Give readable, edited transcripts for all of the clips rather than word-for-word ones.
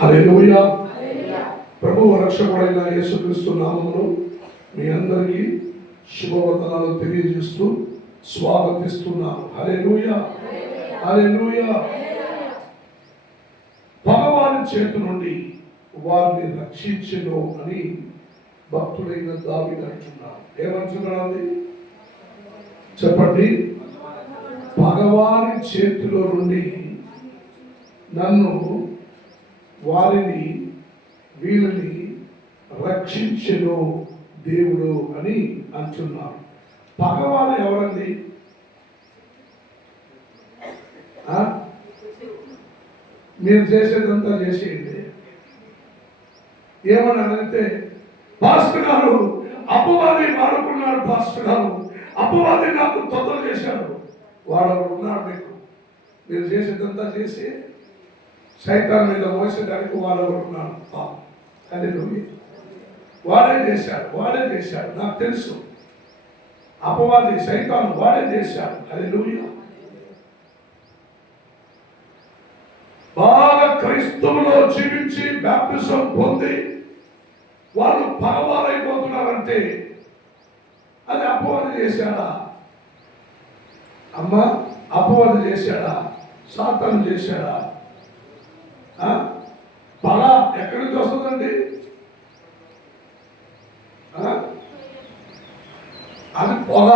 హల్లెలూయా. ప్రభువు రక్షకుడైన యేసుక్రీస్తు నామములో మీ అందరికీ శుభవందనాలు తెలియజేస్తూ స్వాగతిస్తున్నాను. హల్లెలూయా, హల్లెలూయా. భగవాని చేతి నుండి వారిని రక్షించెను అని భక్తుడైన దావీదు అంటున్నాడు. ఏమంటున్నాడు? చెప్పండి. భగవాని చేతిలో నుండి నన్ను వారిని వీళ్ళని రక్షించెను దేవుడు అని అంటున్నాడు. భగవాను ఎవరండి? మీరు చేసేదంతా చేసేయండి. ఏమని అడిగితే పాస్టర్ గారు అపవాది వాడుకున్నాడు, పాస్టర్ గారు అపవాది నాకు తొందర చేశాడు. వాడు ఉన్నాడు. మీకు మీరు చేసేదంతా చేసి సైతాన్ మీద మోసేదానికి వాడు ఉన్నాడు. అది వాడే చేశాడు. నాకు తెలుసు. అపవాది సైతాన్ వాడే చేశాడు. హల్లెలూయా. బాగా క్రైస్తవులో జీవించి బాప్టిజం పొంది వాళ్ళు భగవారైపోతున్నారంటే అది అపవాది చేశాడా? అమ్మా, అపవాది చేశాడా? సాతాను చేశాడా? పగ ఎక్కడి నుంచి వస్తుందండి? అది పొగ,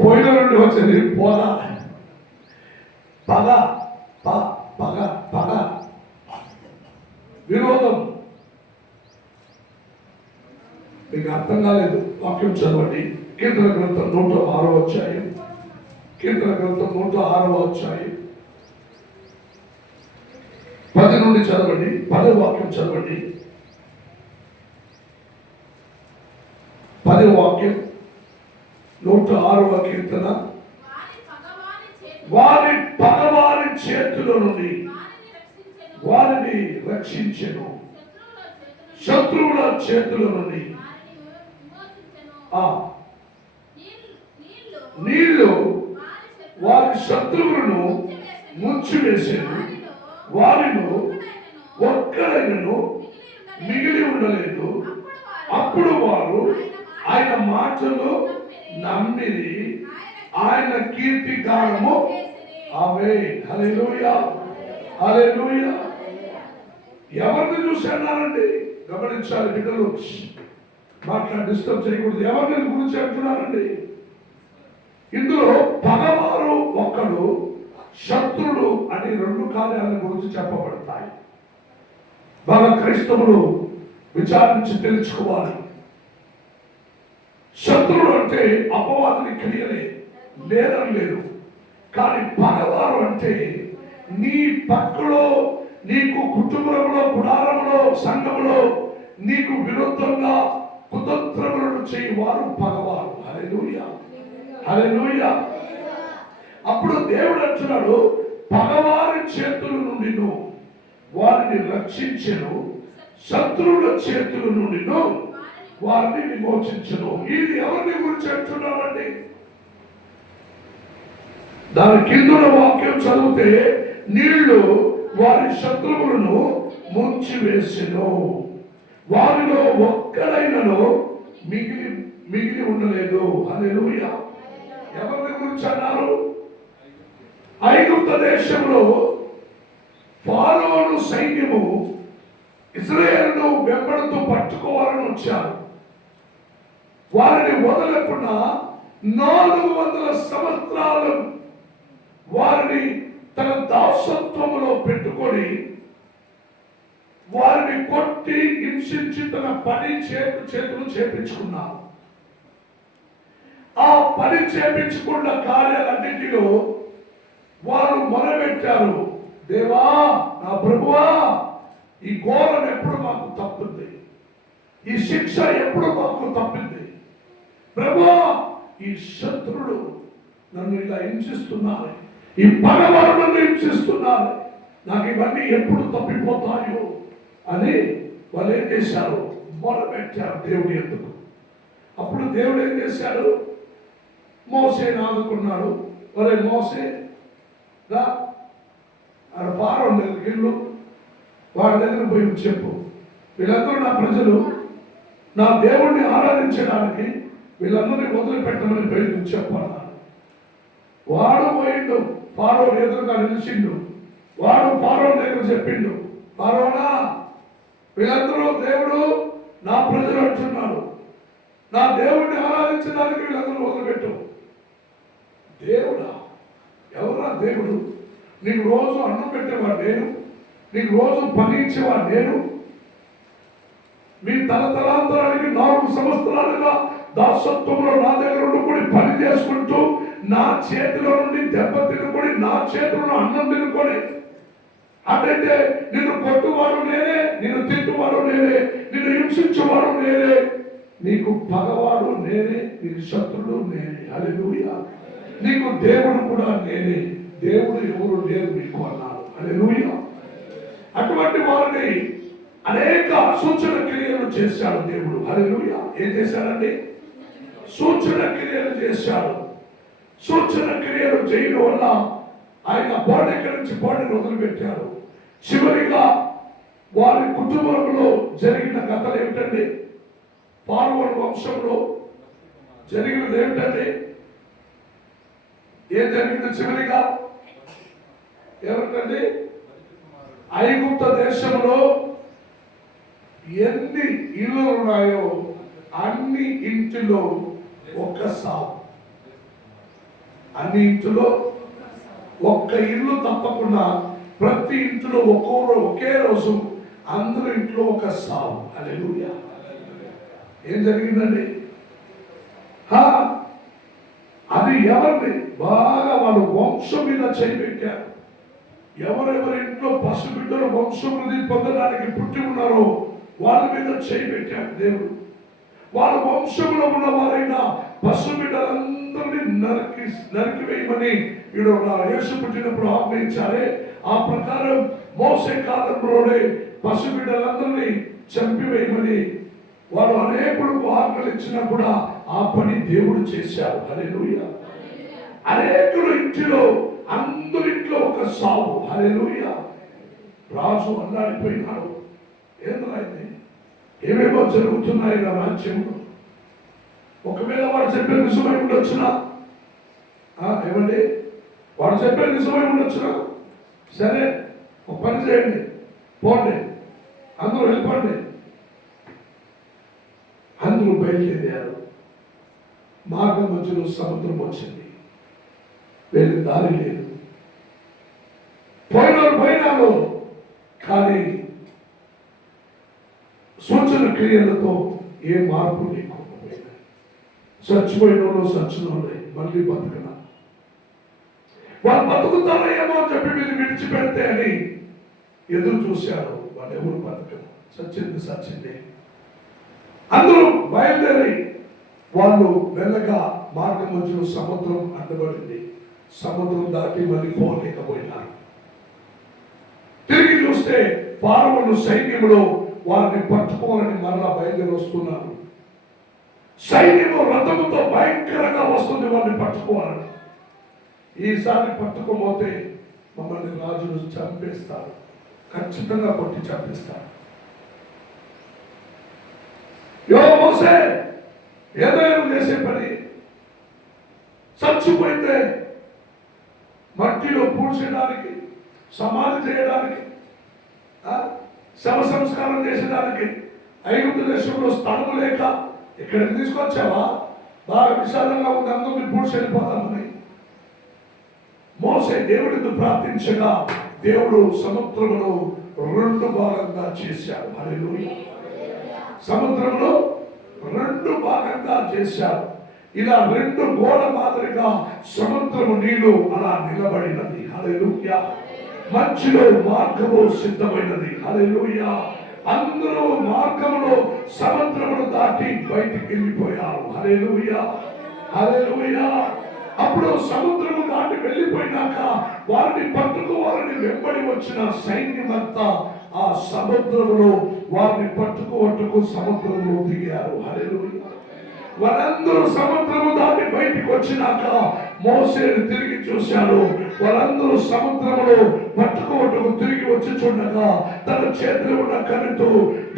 పొయ్యిల నుండి వచ్చేది పొగ. పగ పగ పగ విరోధం. మీకు అర్థం కాలేదు? వాక్యం చదవండి. కీర్తన గ్రంథం 106వ అధ్యాయం. కీర్తన గ్రంథం 106వ అధ్యాయం 10 నుండి చదవండి. 10వ వాక్యం చదవండి. 10వ వాక్యం 106వ కీర్తన. వారి పగవారి చేతిలో నుండి వారిని రక్షించెను, శత్రువుల చేతుల నుండి. నీళ్లు వారి శత్రువులను ముంచివేసాను, వారిలో ఒక్కరైనను మిగిలి ఉండలేదు. అప్పుడు వారు ఆయన మాటలు నమ్మిరి, ఆయన కీర్తికారము ఆమె. హల్లెలూయా, హల్లెలూయా. ఎవరిని చూసి అన్నారండి? గమనించాలి బిడ్డలు, డిస్టర్బ్ చేయకూడదు. ఎవరిని గురించి అంటున్నారండి? ఇందులో పగవారు ఒక్కడు, శత్రుడు అని 2 కార్యాల గురించి చెప్పబడతాయి. బాగా క్రైస్తవులు విచారించి తెలుసుకోవాలి. శత్రుడు అంటే అపవాదిని క్రియలే లేదని లేదు. కానీ పగవారు అంటే నీ పక్కలో, నీకు కుటుంబంలో, గుడారంలో, సంఘంలో నీకు విరుద్ధంగా కుతంత్రములను చేయవారు పగవారు. హల్లెలూయా, హల్లెలూయా. అప్పుడు దేవుడు అంటున్నాడు, పగవారి చేతుల నుండి వారిని రక్షించెను, శత్రువుల చేతుల నుండి వారిని విమోచించెను. ఇది ఎవరిని గురించి అంటున్నామండి? దాని కింద వాక్యం చదివితే నీళ్లు వారి శత్రువులను ముంచివేసెను, వారిలో ఒక్కడైనను మిగిలి ఉండలేదు. హల్లెలూయా. ఎవరి గురించి అన్నారు? ఐగుప్తు దేశంలో ఫారోను సైన్యము ఇశ్రాయేలును వెంబడుతూ పట్టుకోవాలని వచ్చారు. వారిని వదలకుండా 400 సంవత్సరాలు వారిని తన దాసత్వములో పెట్టుకొని వారిని కొట్టి హింసించి తన పని చేతులు చేపించుకున్నారు. ఆ పని చేపించుకున్న కార్యాలన్నింటిలో వారు మొదలుపెట్టారు, దేవా, నా ప్రభువా, ఈ ఘోరం ఎప్పుడు మాకు తప్పింది, ఈ శిక్ష ఎప్పుడు మాకు తప్పింది ప్రభువా, ఈ శత్రుడు నన్ను ఇలా హింసిస్తున్నారు, ఈ పగవారు నన్ను హింసిస్తున్నారు, నాకు ఇవన్నీ ఎప్పుడు తప్పిపోతాయో అని వాళ్ళు ఏం చేశారు? మొదలుపెట్టారు దేవుడి ఎందుకు. అప్పుడు దేవుడు ఏం చేశాడు? మోసేని ఆదుకున్నాడు. ఒరే మోసే రా, ఫారో దగ్గరికి వెళ్ళు, వాడి దగ్గర పోయి చెప్పు, వీళ్ళందరూ నా ప్రజలు, నా దేవుణ్ణి ఆరాధించడానికి వీళ్ళందరినీ వదిలిపెట్టమని బయటకు చెప్పాలన్నాడు. వాడు పోయిండు, ఫారో ఎదురుగా నిలిచిండు. వాడు ఫారో దగ్గర చెప్పిండు, ఫారోనా వీళ్ళందరూ దేవుడు నా ప్రజలు అంటున్నారు, నా దేవుడిని ఆరాధించడానికి వీళ్ళందరూ వదిలిపెట్టు. దేవుడా? ఎవరా దేవుడు? నీకు రోజు అన్నం పెట్టేవాడు నేను, నీకు రోజు పని ఇచ్చేవాడు నేను. మీ తరతరాంతరానికి 4 సంవత్సరాలుగా దాసత్వంలో నా దగ్గర ఉండుకొని పని చేసుకుంటూ నా చేతిలో నుండి దెబ్బ తినుకొని, నా చేతిలో అన్నం తినుకొని, అటైతే నిన్ను కొట్టువాడు నేనే, నిన్ను తిట్టువాడు నేనే, నిన్ను హింసించేవాడు నేనే, నీకు పగవాడు నేనే, నీకు శత్రుడు నేనే. హల్లెలూయా. నీకు దేవుడు కూడా నేనే, దేవుడు ఎవరు లేరు నీకు అన్నాడు. హల్లెలూయా. అటువంటి వారిని అనేక సూచన క్రియలు చేశాడు దేవుడు. హల్లెలూయా. ఏం చేశాడండి? సూచన క్రియలు చేశాడు. సూచన క్రియలు చేయడం వల్ల ఆయన బోర్డెక్క నుంచి బోర్డెని వదిలిపెట్టాడు. చివరిగా వారి కుటుంబంలో జరిగిన కథలు ఏమిటండి? ఫారో వంశంలో జరిగినది ఏమిటండి? ఏం జరిగింది చివరిగా? ఏమిటండి? ఐగుప్త దేశంలో ఎన్ని ఇళ్ళు ఉన్నాయో అన్ని ఇంటిలో ఒక్క సావు. అన్ని ఇంటిలో ఒక్క ఇల్లు తప్పకుండా ప్రతి ఇంట్లో ఒకే రోజు అందరూ ఇంట్లో ఒక సావు. హల్లెలూయా. ఏం జరిగిందండి? అది ఎవరిని బాగా వాళ్ళు వంశం మీద చేయబెట్టారు. ఎవరెవరి ఇంట్లో పసిబిడ్డలు వంశవృద్ధి పొందడానికి పుట్టి ఉన్నారో వాళ్ళ మీద చేయబెట్టారు దేవుడు. వాళ్ళ వంశంలో ఉన్న వారైనా పసిబిడ్డలందరినీ నరికివేయమని యేసు పుట్టినప్పుడు ఆజ్ఞయించారే. ఆ ప్రకారం మోసే కాలంలోనే పసిబిడ్డలందరినీ చంపివేయమని వారు అనేకులకు ఆజ్ఞలు ఇచ్చినా కూడా ఆ పని దేవుడు చేశారు. హల్లెలూయా. అనేకుల ఇంటిలో అందరింట్లో ఒక సావు. హల్లెలూయా. రాజు అల్లాడిపోయినాడు. ఏంద్రా ఇది? ఏమేమో జరుగుతున్నాయి నా రాజ్యంలో. ఒకవేళ వాడు చెప్పే నిజమై ఉండొచ్చునా? ఏమండి? వాడు చెప్పే నిజమై ఉండొచ్చునా? సరే, ఒక పని చేయండి, పోండి, అందరూ వెళ్ళిపోండి. అందరూ బయలుదేరారు. మార్గం మధ్యలో సముద్రం వచ్చింది, వెళ్ళి దారి లేదు. పోయినారు, కానీ సూచన క్రియలతో ఏ మార్పు లేకపోయినాయి. చచ్చిపోయిన సచ్చినోళ్ళే మళ్ళీ బతకన. వాళ్ళు బతుకుతారో ఏమో అని చెప్పి వీళ్ళు విడిచిపెడితే అని ఎదురు చూశారు. వాళ్ళు ఎవరు బతకరు. సచ్చింది. అందరూ బయలుదేరి వాళ్ళు వెళ్ళగా మార్గం మధ్యలో సముద్రం అడ్డబడింది. సముద్రం దాటి మళ్ళీ పోలేకపోయినారు. తిరిగి చూస్తే ఫారో సైన్యంలో వారిని పట్టుకోవాలని మరలా బయలుదేరి వస్తున్నారు. సైన్యము రథముతో భయంకరంగా వస్తుంది వారిని పట్టుకోవాలని. ఈసారి పట్టుకోపోతే మమ్మల్ని రాజులు చంపేస్తారు, ఖచ్చితంగా కొట్టి చంపేస్తారు. మోసే ఏదైనా చేసే పని, చచ్చిపోయితే మట్టిలో పూడ్చడానికి, సమాధి చేయడానికి, శవ సంస్కారం చేసేదానికి ఐగుప్తు దేశంలో స్థలము లేక ఇక్కడికి తీసుకొచ్చావా? బాగా విశాలంగా ఉంది, అందరూ పూడ్చి వెళ్ళిపోతామని మోసే దేవుడితో ప్రార్థించగా దేవుడు సముద్రమును 2 భాగంగా చేశాడు. హల్లెలూయా. సముద్రంలో 2 భాగంగా చేశాడు. ఇలా 2 గోడ మాదిరిగా సముద్రము నీళ్లు అలా నిలబడినది. హల్లెలూయా. మధ్యలో మార్గము సిద్ధమైనది. హల్లెలూయా. అందరూ మార్గములో సముద్రమును దాటి బయటికి వెళ్ళిపోయారు. హల్లెలూయా. హల్లెలూయా. అప్పుడు సముద్రము దాటి వెళ్ళిపోయినాక వారిని పట్టుకోవాలని వెంబడి వచ్చిన సైన్యమంతా ఆ సముద్రములో వారిని పట్టుకోవట్టుకు సముద్రంలో దిగారు. హల్లెలూయా. వారందరూ సముద్రము దాటి బయటికి వచ్చినాక మోసేని తిరిగి చూశారు. వారందరూ సముద్రములో పట్టుకోవటకు వచ్చి చూడగా తన చేతిలో ఉన్న కర్రతో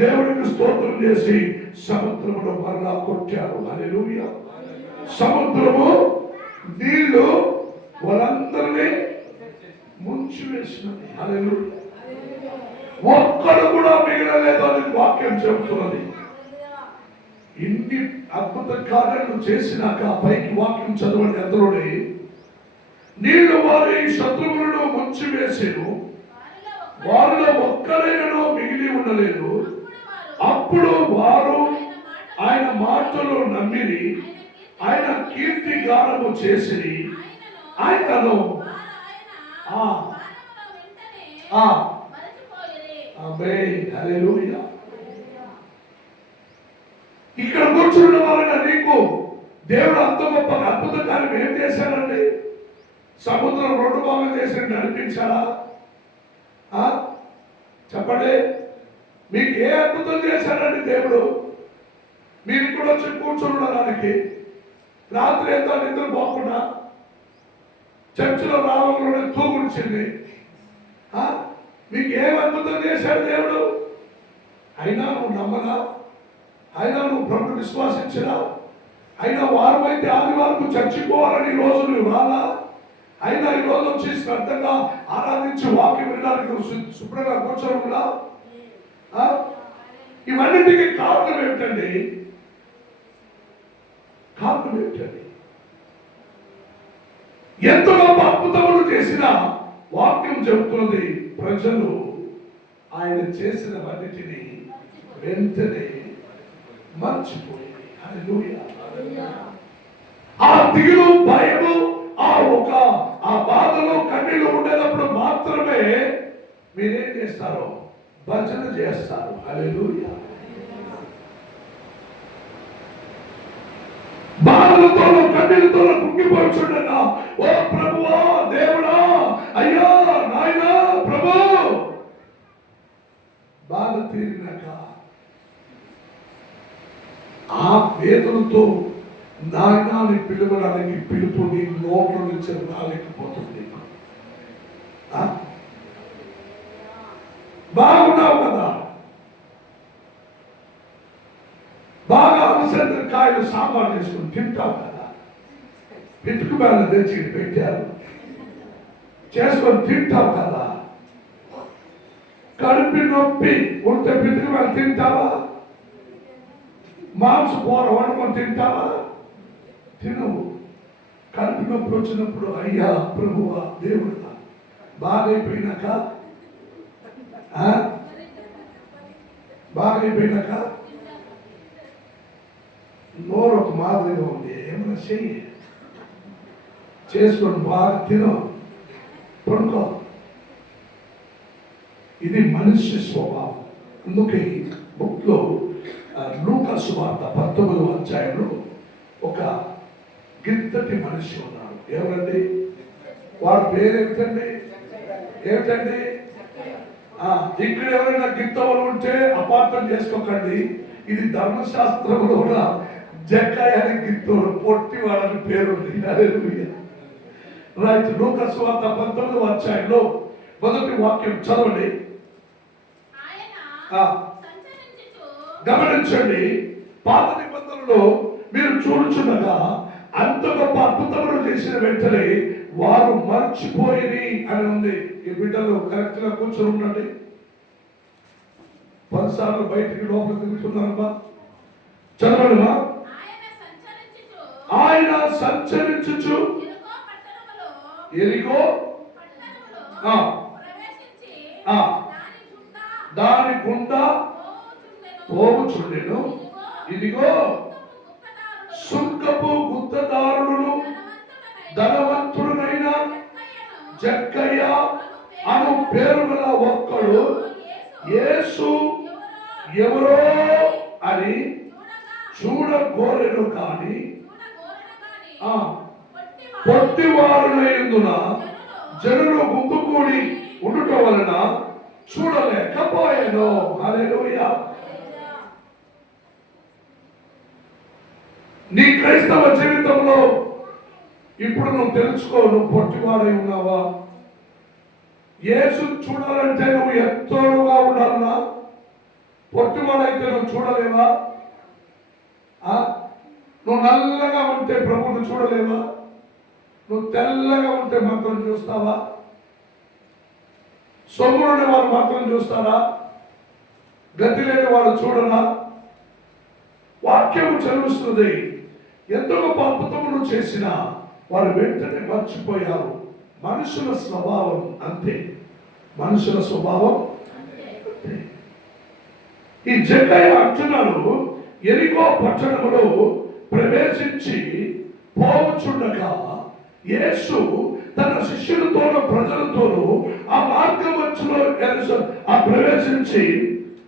దేవుడికి స్తోత్రం చేసి సముద్రమును మరలా కొట్టారు. హల్లెలూయా. సముద్రము నీళ్లు వాళ్ళందరినీ ముంచి వేసినది. హల్లెలూయా. ఒక్కడు కూడా మిగలలేదు అని వాక్యం చెబుతున్నది. ఇన్ని అద్భుత కార్యాలు చేసినాక పైకి వాక్యం చదవండి. అందులోనే నీళ్లు వారి శత్రువులను ముంచి వేసేను, వారిలో ఒక్కరైనను మిగిలి ఉండలేదు. అప్పుడు వారు ఆయన మాటలు నమ్మిరి, ఆయన కీర్తి గానము చేసిరి. ఆయనను ఇక్కడ కూర్చున్న వాళ్ళని నీకు దేవుడు అంత గొప్ప అద్భుత కార్యం ఏం చేశాడండి? సముద్రం రెండు భాగం చేసి నడిపించాడా? చెప్పండి, మీకు ఏ అద్భుతం చేశాడండి దేవుడు? మీరు ఇక్కడ వచ్చి కూర్చుండడానికి రాత్రి ఎంత నిద్ర పోకుండా చర్చిలో రావాలని తూగుడిచింది. మీకు ఏం అద్భుతం చేశాడు దేవుడు? అయినా నువ్వు నమ్మలా, అయినా నువ్వు ప్రభుని విశ్వాసించరా, అయినా వారం అయితే ఆదివారం చర్చిపోవాలని ఈ రోజు నువ్వు రాలా, అయినా ఈ రోజు వచ్చి శ్రద్ధగా ఆరాధించి వాక్యం వినడానికి శుభ్రంగా కూర్చోకుండా, ఇవన్నిటికీ కారణం ఏమిటండి? కారణం ఏమిటండి? ఎంతో గొప్ప అద్భుతములు చేసిన వాక్యం చెబుతున్నది, ప్రజలు ఆయన చేసిన వాటిని వెంటనే మర్చిపోయింది. హల్లెలూయా. ఆ దిగులు, భయము, ఆ బాధలో కన్నీళ్ళు ఉండేటప్పుడు మాత్రమే మీరేం చేస్తారో భజన చేస్తారు. హల్లెలూయా. బాధలతో కన్నీళ్ళతో కుంగిపోచుండగా, ఓ ప్రభువా, దేవుడా, అయ్యా, నాయనా, ప్రభు, బాధ తీరినాక ఆ వేదనతో నాయనాన్ని పిలవడానికి పిలుపు నీ నోట్ల నుంచి రాలేకపోతుంది. బాగున్నావు కదా, బాగా అలసంద కాయలు సాంబార్ చేసుకుని తింటావు కదా, పిట్టుకు మేళ తెచ్చి పెట్టారు చేసుకొని తింటావు కదా, కడుపు నొప్పి ఉంటే పిట్టుకు మేళ తింటావా? మాంస కూర వండుకొని తింటావా? తినవు. కడుపు నొప్పి వచ్చినప్పుడు అయ్యా, ప్రభువా, దేవుడా, బాగైపోయినాక నోరు ఒక మాదిరిగా ఉంది, ఏమైనా చెయ్యి చేసుకొని బాగా తిను, పడుకో. ఇది మనిషి స్వభావం. అందుకే బుక్లో లూకా సువార్త 19వ అధ్యాయంలో ఒక గిత్తటి మనిషి ఉన్నాడు. ఎవరండి? వాడి పేరు ఏమిటండి? ఇక్కడ ఎవరైనా గిత్తవలు ఉంటే అపార్థం చేసుకోకండి. ఇది ధర్మశాస్త్రంలో జక్కాయ అని గిత్తోడు, పొట్టి వాడని పేరుంది. రైట్. లూకా సువార్త 19వ అధ్యాయంలో మొదటి వాక్యం చదవండి. గమనించండి, పాత నిబంధనలో మీరు చూడుచున్నగా అంత గొప్ప అద్భుతములు చేసిన వెంటనే వారు మర్చిపోయి అని ఉంది. ఈ బిడ్డలు కరెక్ట్ గా కూర్చొని ఉండండి. 10 సార్లు బయటికి లోపల తిరుగుతున్నారమ్మా. చదవండిమా. ఆయన సంచరించుచు ఎరిగో దాని గుండా పోవుచుండెను. ఇదిగో సుంకపు గుత్తదారుడును ధనవంతుడునైన జక్కయ్య అను పేరు గల ఒక్కడు యేసు ఎవరో అని చూడగోరెను, కానీ పొట్టివారులైనందున జనులు గుంపుకూడి ఉండుట వలన చూడలేకపోయాను. హల్లెలూయా. నీ క్రైస్తవ జీవితంలో ఇప్పుడు నువ్వు తెలుసుకో, నువ్వు పొట్టివాడై ఉన్నావా? యేసు చూడాలంటే నువ్వు ఎత్తోడుగా ఉండాలన్నా? పొట్టువాడైతే నువ్వు చూడలేవా? నువ్వు నల్లగా ఉంటే ప్రభువును చూడలేవా? నువ్వు తెల్లగా ఉంటే మాత్రం చూస్తావా? సొమ్ములుండే వారు మాత్రం చూస్తారా? గతి లేని వాడు చూడరా? వాక్యము చదువుతుంది, ఎంతో గొప్ప అద్భుతములు చేసినా వారు వెంటనే మర్చిపోయారు. మనుషుల స్వభావం అంతే, మనుషుల స్వభావం అంతే. ఈ జక్కయ్య అంటున్నాడు, ఎరికో పట్టణములో ప్రవేశించి పోవచుండగా యేసు తన శిష్యులతోనూ ప్రజలతోనూ ఆ మార్గం మధ్యలో ప్రవేశించి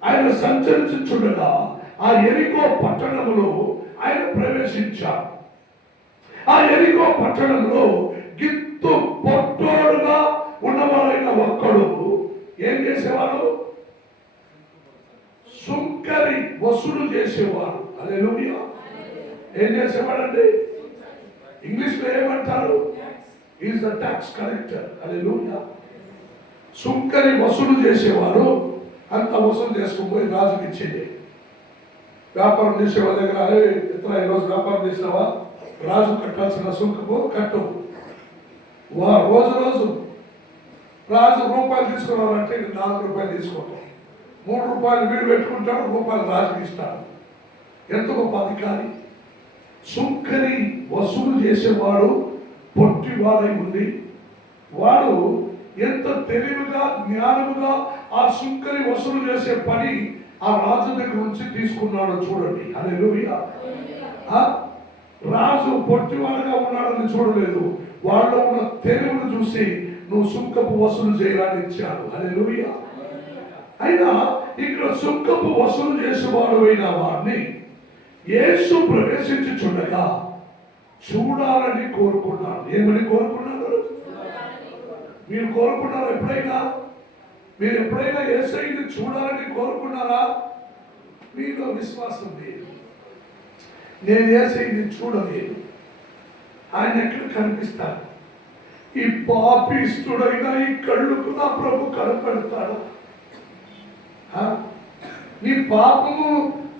ఆయన సంచరించుండగా ఆ ఎరికో పట్టణములో ఆయన ప్రవేశించారు. ఆ ఎరికో పట్టణంలో గిత్తు పొట్టోడుగా ఉన్నవాడైన ఒక్కడు ఏం చేసేవాడు? సుంకరి వసూలు చేసేవాడు. హల్లెలూయా. ఏం చేసేవాడండి? ఇంగ్లీష్ లో ఏమంటారు? Is the tax collector. హల్లెలూయా. సుంకరి వసూలు చేసేవాడు. అంత వసూలు చేసుకుపోయి రాజుకి ఇచ్చేది. వ్యాపారం చేసేవాళ్ళ దగ్గర, ఇతర ఈరోజు వ్యాపారం చేసినావా, రాజు కట్టాల్సిన సుంకము కట్టు. రోజు రాజు రూపాయలు తీసుకున్నారంటే 4 రూపాయలు తీసుకోవటం, 3 రూపాయలు వీడు పెట్టుకుంటాడు, రూపాయలు రాజుకి ఇస్తాడు. ఎంత గొప్ప అధికారి! సుంకరి వసూలు చేసేవాడు పొట్టివాడై ఉంది. వాడు ఎంత తెలివిగా జ్ఞానముగా ఆ సుంకరి వసూలు చేసే పని ఆ రాజు దగ్గర నుంచి తీసుకున్నాడు. చూడండి. హల్లెలూయా. రాజు పొట్టివాడుగా ఉన్నాడని చూడలేదు, వాళ్ళలో ఉన్న తెలివిని చూసి నువ్వు సుంకపు వసూలు చేయాలని ఇచ్చాడు. హల్లెలూయా. అయినా ఇక్కడ సుంకపు వసూలు చేసేవాడు అయిన వాడిని యేసు ప్రవేశించుచుండగా చూడాలని కోరుకున్నాడు. ఏమని కోరుకున్నారు? మీరు కోరుకున్నారు ఎప్పుడైనా? మీరు ఎప్పుడైనా యేసయ్యని చూడాలని కోరుకున్నారా? మీలో విశ్వాసం లేదు. నేను యేసయ్యని చూడలేదు. ఆయన ఎక్కడ కనిపిస్తాడు? ఈ పాపిష్టుడైన ఈ కళ్ళుకు నా ప్రభు కనపడతాడు. నీ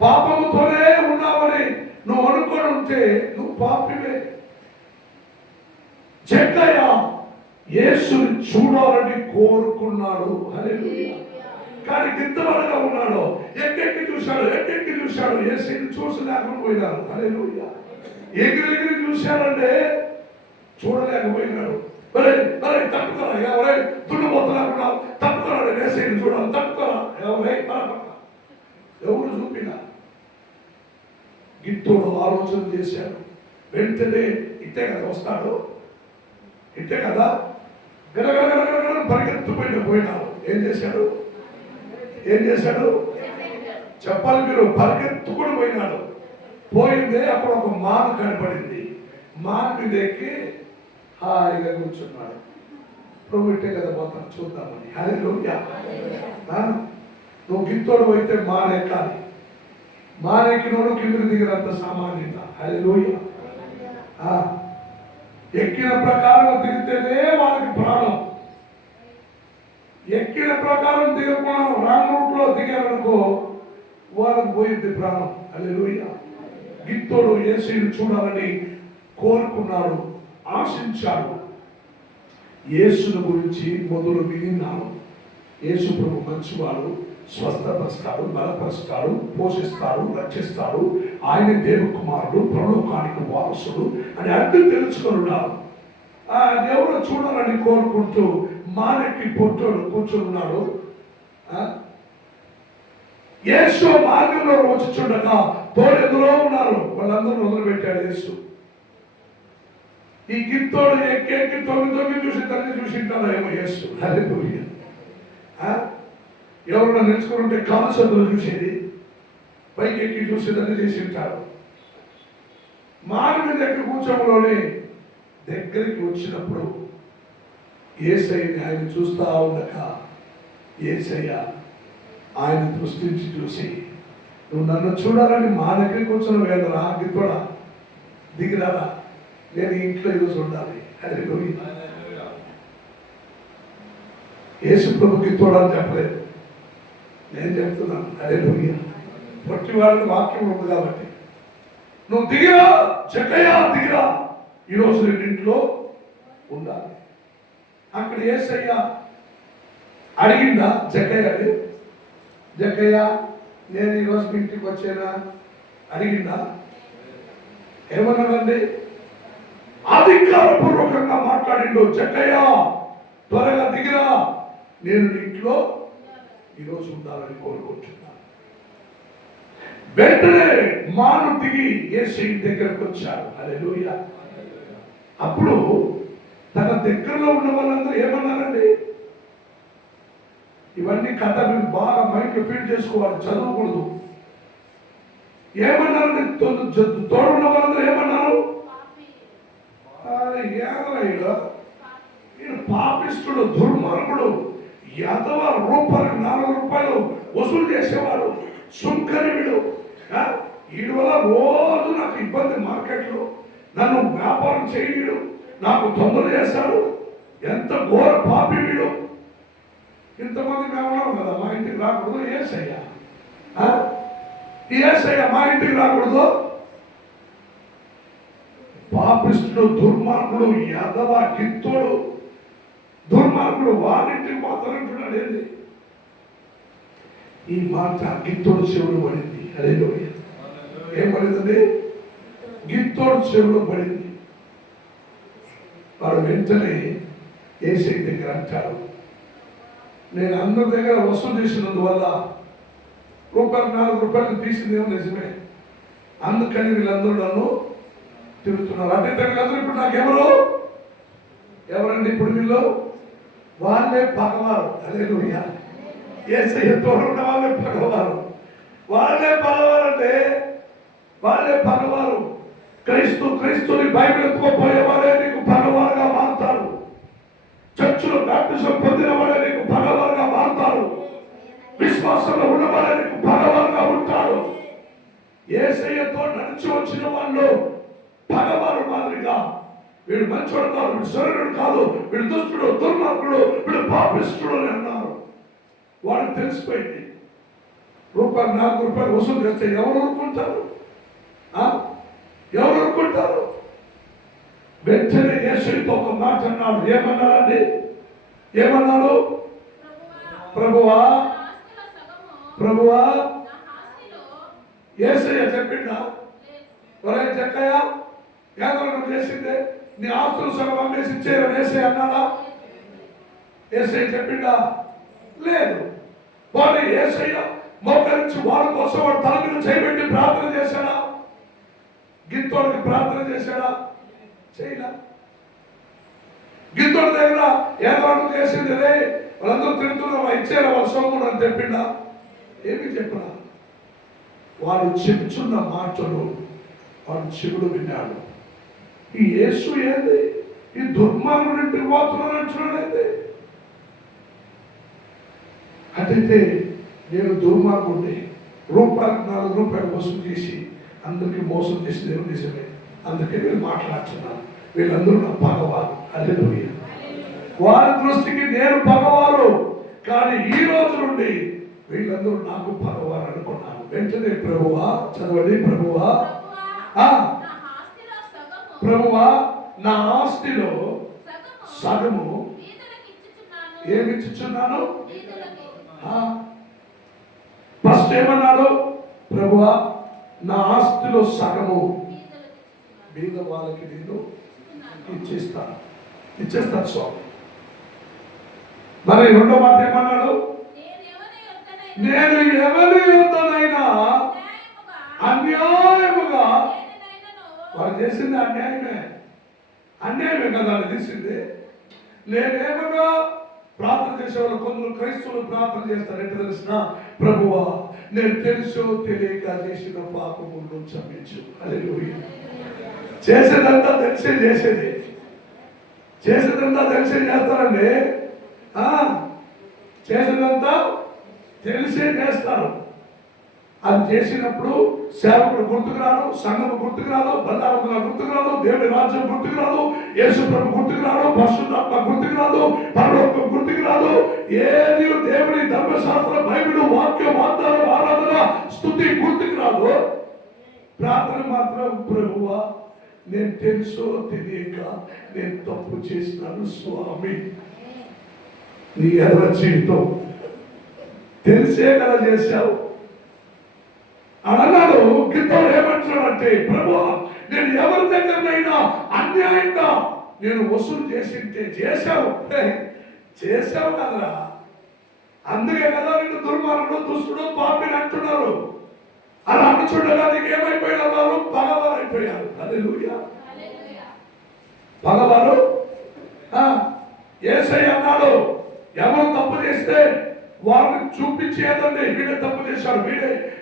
పాపముతోనే ఉన్నావని నువ్వు అనుకొని ఉంటే నువ్వు పాపివే. జక్కయ్య యేసుని చూడాలని కోరుకున్నాడు. హల్లెలూయా. కానీ గిత్తబడగా ఉన్నాడు. ఎక్కెక్కి చూశాడు. యేసుని చూసలేకపోయినాడు. హల్లెలూయా. ఎగిరి చూశాడంటే చూడలేకపోయినాడు. తట్టుకోరా, దున్నపోతలేకుండా తట్టుకోరాడు. యేసుని చూడాలి, తట్టుకోరా. ఎవరు చూపినా గిత్తోడు ఆలోచన చేశాడు. వెంటనే ఇట్టే కదా వస్తాడు, ఇట్టే కదా పరిగెత్తుపోయినాడు. ఏం చేశాడు? చెప్పాలి మీరు. పరిగెత్తుకుని పోయినాడు. పోయిందే అక్కడ ఒక మాను కనపడింది. మాను మీద ఎక్కి హాయిగా కూర్చున్నాడు. ప్రభు ఇట్టే కదా పోతాను చూద్దామని. హల్లెలూయా. నువ్వు గిత్తోడు పోయితే మానెక్కాలి. మానెక్కినోడు కిందకి దిగినంత సామాన్యత. హల్లెలూయా. ఎక్కిన ప్రకారం దిగితేనే వాళ్ళకి ప్రాణం. ఎక్కిన ప్రకారం దిగకుండా రాంగ్ రూట్ లో దిగారనుకో వాళ్ళకి పోయింది ప్రాణం. హల్లెలూయా. గిత్తోడు యేసుని చూడాలని కోరుకున్నాడు, ఆశించాడు. యేసుని గురించి మొదలు విన్నాను. యేసు ప్రభు మంచివాడు, స్వస్థపరుస్తాడు, బలపరుస్తాడు, పోషిస్తాడు, రక్షిస్తాడు. ఆయన దేవ కుమారుడు, పరలోకానికి వారసుడు అని అర్థం తెలుసుకున్నాడు. ఎవరు చూడాలని కోరుకుంటూ మానెక్కి పొట్టోడు కూర్చున్నాడు. యేసు మార్గంలో వచ్చుచుండగా తోడెదురో ఉన్నారు. వాళ్ళందరూ మొదలుపెట్టాడు యేసు. ఈ గిత్తోడు ఎక్కి తొంగి చూసి తల్లి చూసింటాడు ఏమో యేసు. హల్లెలూయా. ఎవరన్నా నిలుచుకుని ఉంటే కాలు సందులు చూసేది, పైకి ఎక్కి చూసేదని చేసి ఉంటారు. మానవ దగ్గర కూర్చోంలోనే దగ్గరికి వచ్చినప్పుడు యేసయ్యని ఆయన చూస్తా ఉండగా యేసయ్య ఆయన దృష్టించి చూసి, నువ్వు నన్ను చూడాలని మా దగ్గర కూర్చొని వేదరా గిత్తోడా దిగిరారా, నేను ఇంట్లో ఈరోజు ఉండాలి. హల్లెలూయా. యేసు ప్రభుకి తోడని చెప్పలేదు, నేను చెప్తున్నాను. హల్లెలూయా. పొట్టివాడిని వాక్యం ఉంది కాబట్టి నువ్వు దిగిరా జక్కయ్య దిగిరా, ఈరోజు నేను ఇంట్లో ఉండాలి. అక్కడ యేసయ్య అడిగిందా జక్కయ్యని, జక్కయ్య నేను ఈరోజు మీ ఇంటికి వచ్చేనా అడిగిందా? ఏమన్నాడండి? అధికారపూర్వకంగా మాట్లాడిండు. జక్కయ్య త్వరగా దిగిరా, నేను ఇంట్లో ఈరోజు ఉండాలని కోరుకుంటున్నాను. వెంటనే మాను దిగి యేసయ్య దగ్గరకు వచ్చాడు. హల్లెలూయా. అప్పుడు తన దగ్గరలో ఉన్న వాళ్ళందరూ ఏమన్నారండి? ఇవన్నీ కథ మీరు బాగా మైండ్లో ఫీడ్ చేసుకోవాలి, చదవకూడదు. ఏమన్నారండి? తోడున్న వాళ్ళందరూ ఏమన్నారు? ఈయన పాపిష్టుడు, దుర్మార్గుడు, యాదవ, రూపాయలకు 4 రూపాయలు వసూలు చేసేవాడు, సుంకరివిడు, వీడి వల్ల రోజు నాకు ఇబ్బంది, మార్కెట్లో నన్ను వ్యాపారం చేయడు, నాకు తొందర చేస్తాడు, ఎంత ఘోర పాపి వీడు. ఇంతమంది మేము కదా మా ఇంటికి రాకూడదు, యేసయ్య యేసయ్య మా ఇంటికి రాకూడదు. పాపిష్టుడు, దుర్మార్గుడు, యాదవ, గిత్తోడు, దుర్మార్గుడు, వాడింటికి మాత్రం అంటున్నాడు. ఏంది ఈ మాట? గిత్తోడు చెవుడు పడింది. హల్లెలూయా. ఏం పడిందండి? గిత్తోడు చెవుడు పడింది. వాడు వెంటనే యేసయ్య దగ్గర అంటాడు, నేను అందరి దగ్గర వసూలు చేసినందువల్ల రూపాయలు 4 రూపాయలు తీసిందేమో నిజమే, అందుకని వీళ్ళందరూ నన్ను తిరుగుతున్నారు. అంటే వీళ్ళందరూ ఇప్పుడు నాకెవరు? ఎవరండి ఇప్పుడు వీళ్ళు? వాళ్ళే పగవారు. హల్లెలూయా. యేసయ్య తోడున్న వాళ్ళే పగవారు. వాళ్ళే పగవారు అంటే వాళ్ళే పగవారు. క్రైస్తుని బైబిల్ ఎత్తుకోపోయే వాళ్ళే నీకు పగవారుగా మారుతారు. చర్చిలో బాప్టిజం పొందిన వాళ్ళే నీకు పగవారుగా మారుతారు. విశ్వాసంలో ఉన్న వాళ్ళే నీకు పగవారుగా ఉంటారు. యేసయ్యతో నడిచి వచ్చిన వాళ్ళు పగవారు మాదిరిగా, వీడు మంచోడు కాదు, వీడు సరైనడు కాదు, వీడు దుష్టుడు, దుర్మార్గుడు, వీడు పాపిష్టుడు అని అన్నారు. వాడికి తెలిసిపోయింది. రూపాయలు 4 రూపాయలు వసూలు చేస్తే ఎవరు ఊరుకుంటారు? ఎవరు ఊరుకుంటారు? వెంటనే యేసయ్యతో ఒక మాట అన్నాడు. ఏమన్నాడండి? ఏమన్నాడు? ప్రభువా, ప్రభువా. యేసయ్య చెప్పిండా? ఒరే జక్కయ్య, యాదవ చేసిందే నీ ఆస్తులు సగం అమ్మేసి ఇచ్చేయని యేసయ్య అన్నాడా? యేసయ్య చెప్పిండా? లేదు. వాడు యేసయ్య మోకరించి వాళ్ళ కోసం వాడు తల మీద చేయబెట్టి ప్రార్థన చేశాడా? గిత్తోడికి ప్రార్థన చేశాడా? చేయలా. గిత్తోడి దగ్గర ఏదో చేసింది, రే వాళ్ళందరూ తిరుగుతున్నా ఇచ్చేరా వాళ్ళ సొమ్మును అని చెప్పిండా? ఏమి చెప్పరా? వాడు చెప్తున్న మాటలు వాడు చెవుడు విన్నాడు. ఈ యేసు ఏంది ఈ దుర్మార్గుడింటి పోతున్నాను అంటున్నాడైతే. అటైతే నేను దుర్మార్గుడిని, రూపాయలకు 4 రూపాయలు వసూలు చేసి అందరికీ మోసం చేసి దేవుడు నిజమే, అందుకే వీళ్ళు మాట్లాడుతున్నాను. వీళ్ళందరూ నా పగవారు. హల్లెలూయా. వారి దృష్టికి నేను పగవారు, కానీ ఈ రోజు నుండి వీళ్ళందరూ నాకు పగవారు అనుకున్నాను. వెంటనే ప్రభువా, చదవండి, ప్రభువా, ప్రభువా నా ఆస్తిలో సగము ఏమిచ్చుచున్నాను. ఫస్ట్ ఏమన్నాడు? ప్రభువా నా ఆస్తిలో సగము బీద వాళ్ళకి నేను ఇచ్చేస్తాను స్వామి. మరి రెండో మాట ఏమన్నాడు? నేను ఎవరి యొద్దనైనా అన్యాయముగా, వారు చేసింది అన్యాయమే కదా అని తీసింది. నేనేమన్నా ప్రార్థన చేసేవాళ్ళు కొందరు క్రైస్తవులు ప్రార్థన చేస్తారు. ఎట్లా తెలిసిన? ప్రభువా నేను తెలుసో తెలియక చేసిన పాపములను క్షమించు. హల్లెలూయా. చేసేదంతా తెలిసే చేసేది, చేసేదంతా తెలిసే చేస్తారండి. చేసేదంతా తెలిసే చేస్తారు. అది చేసినప్పుడు సేవకుడు గుర్తుకు రాదు, సంఘం గుర్తుకు రాదు, బల్లారతుల గుర్తుకు రాదు, దేవుడి రాజ్యం గుర్తుకు రాదు, యేసు ప్రభు గుర్తుకు రాదు, పరిశుద్ధాత్మ గుర్తుకు రాదు, పరలోకం గుర్తుకు రాదు. ఏది దేవుడి ధర్మశాస్త్రం, బైబిల్, వాక్యం, వాగ్దానం, ఆరాధన, స్తుతి గుర్తుకు రాదు. ప్రార్థన మాత్రం, ప్రభువా నేను తెలుసో తెలియక నేను తప్పు చేసినాను స్వామి. నీ ఎదర జీవితం తెలిసే కదా చేశావు అని అన్నాడు. క్రితం ఏమంటున్నాడంటే, ప్రభు నేను ఎవరి దగ్గరనైనా అన్యాయంగా నేను వసూలు చేసింటే చేశావు కదరా, అందుకే కదా నిన్ను దుర్మార్గుడు, దుష్టుడు, పాపిని అంటున్నారు. అలా అన్ని చూడగా నీకు ఏమైపోయినారు? వారు పగవారు అయిపోయారు. హల్లెలూయా. పగవారు. యేసయ్య అన్నాడు, ఎవరు తప్పు చేస్తే వారిని చూపించేదండి, వీడే తప్పు చేశాడు,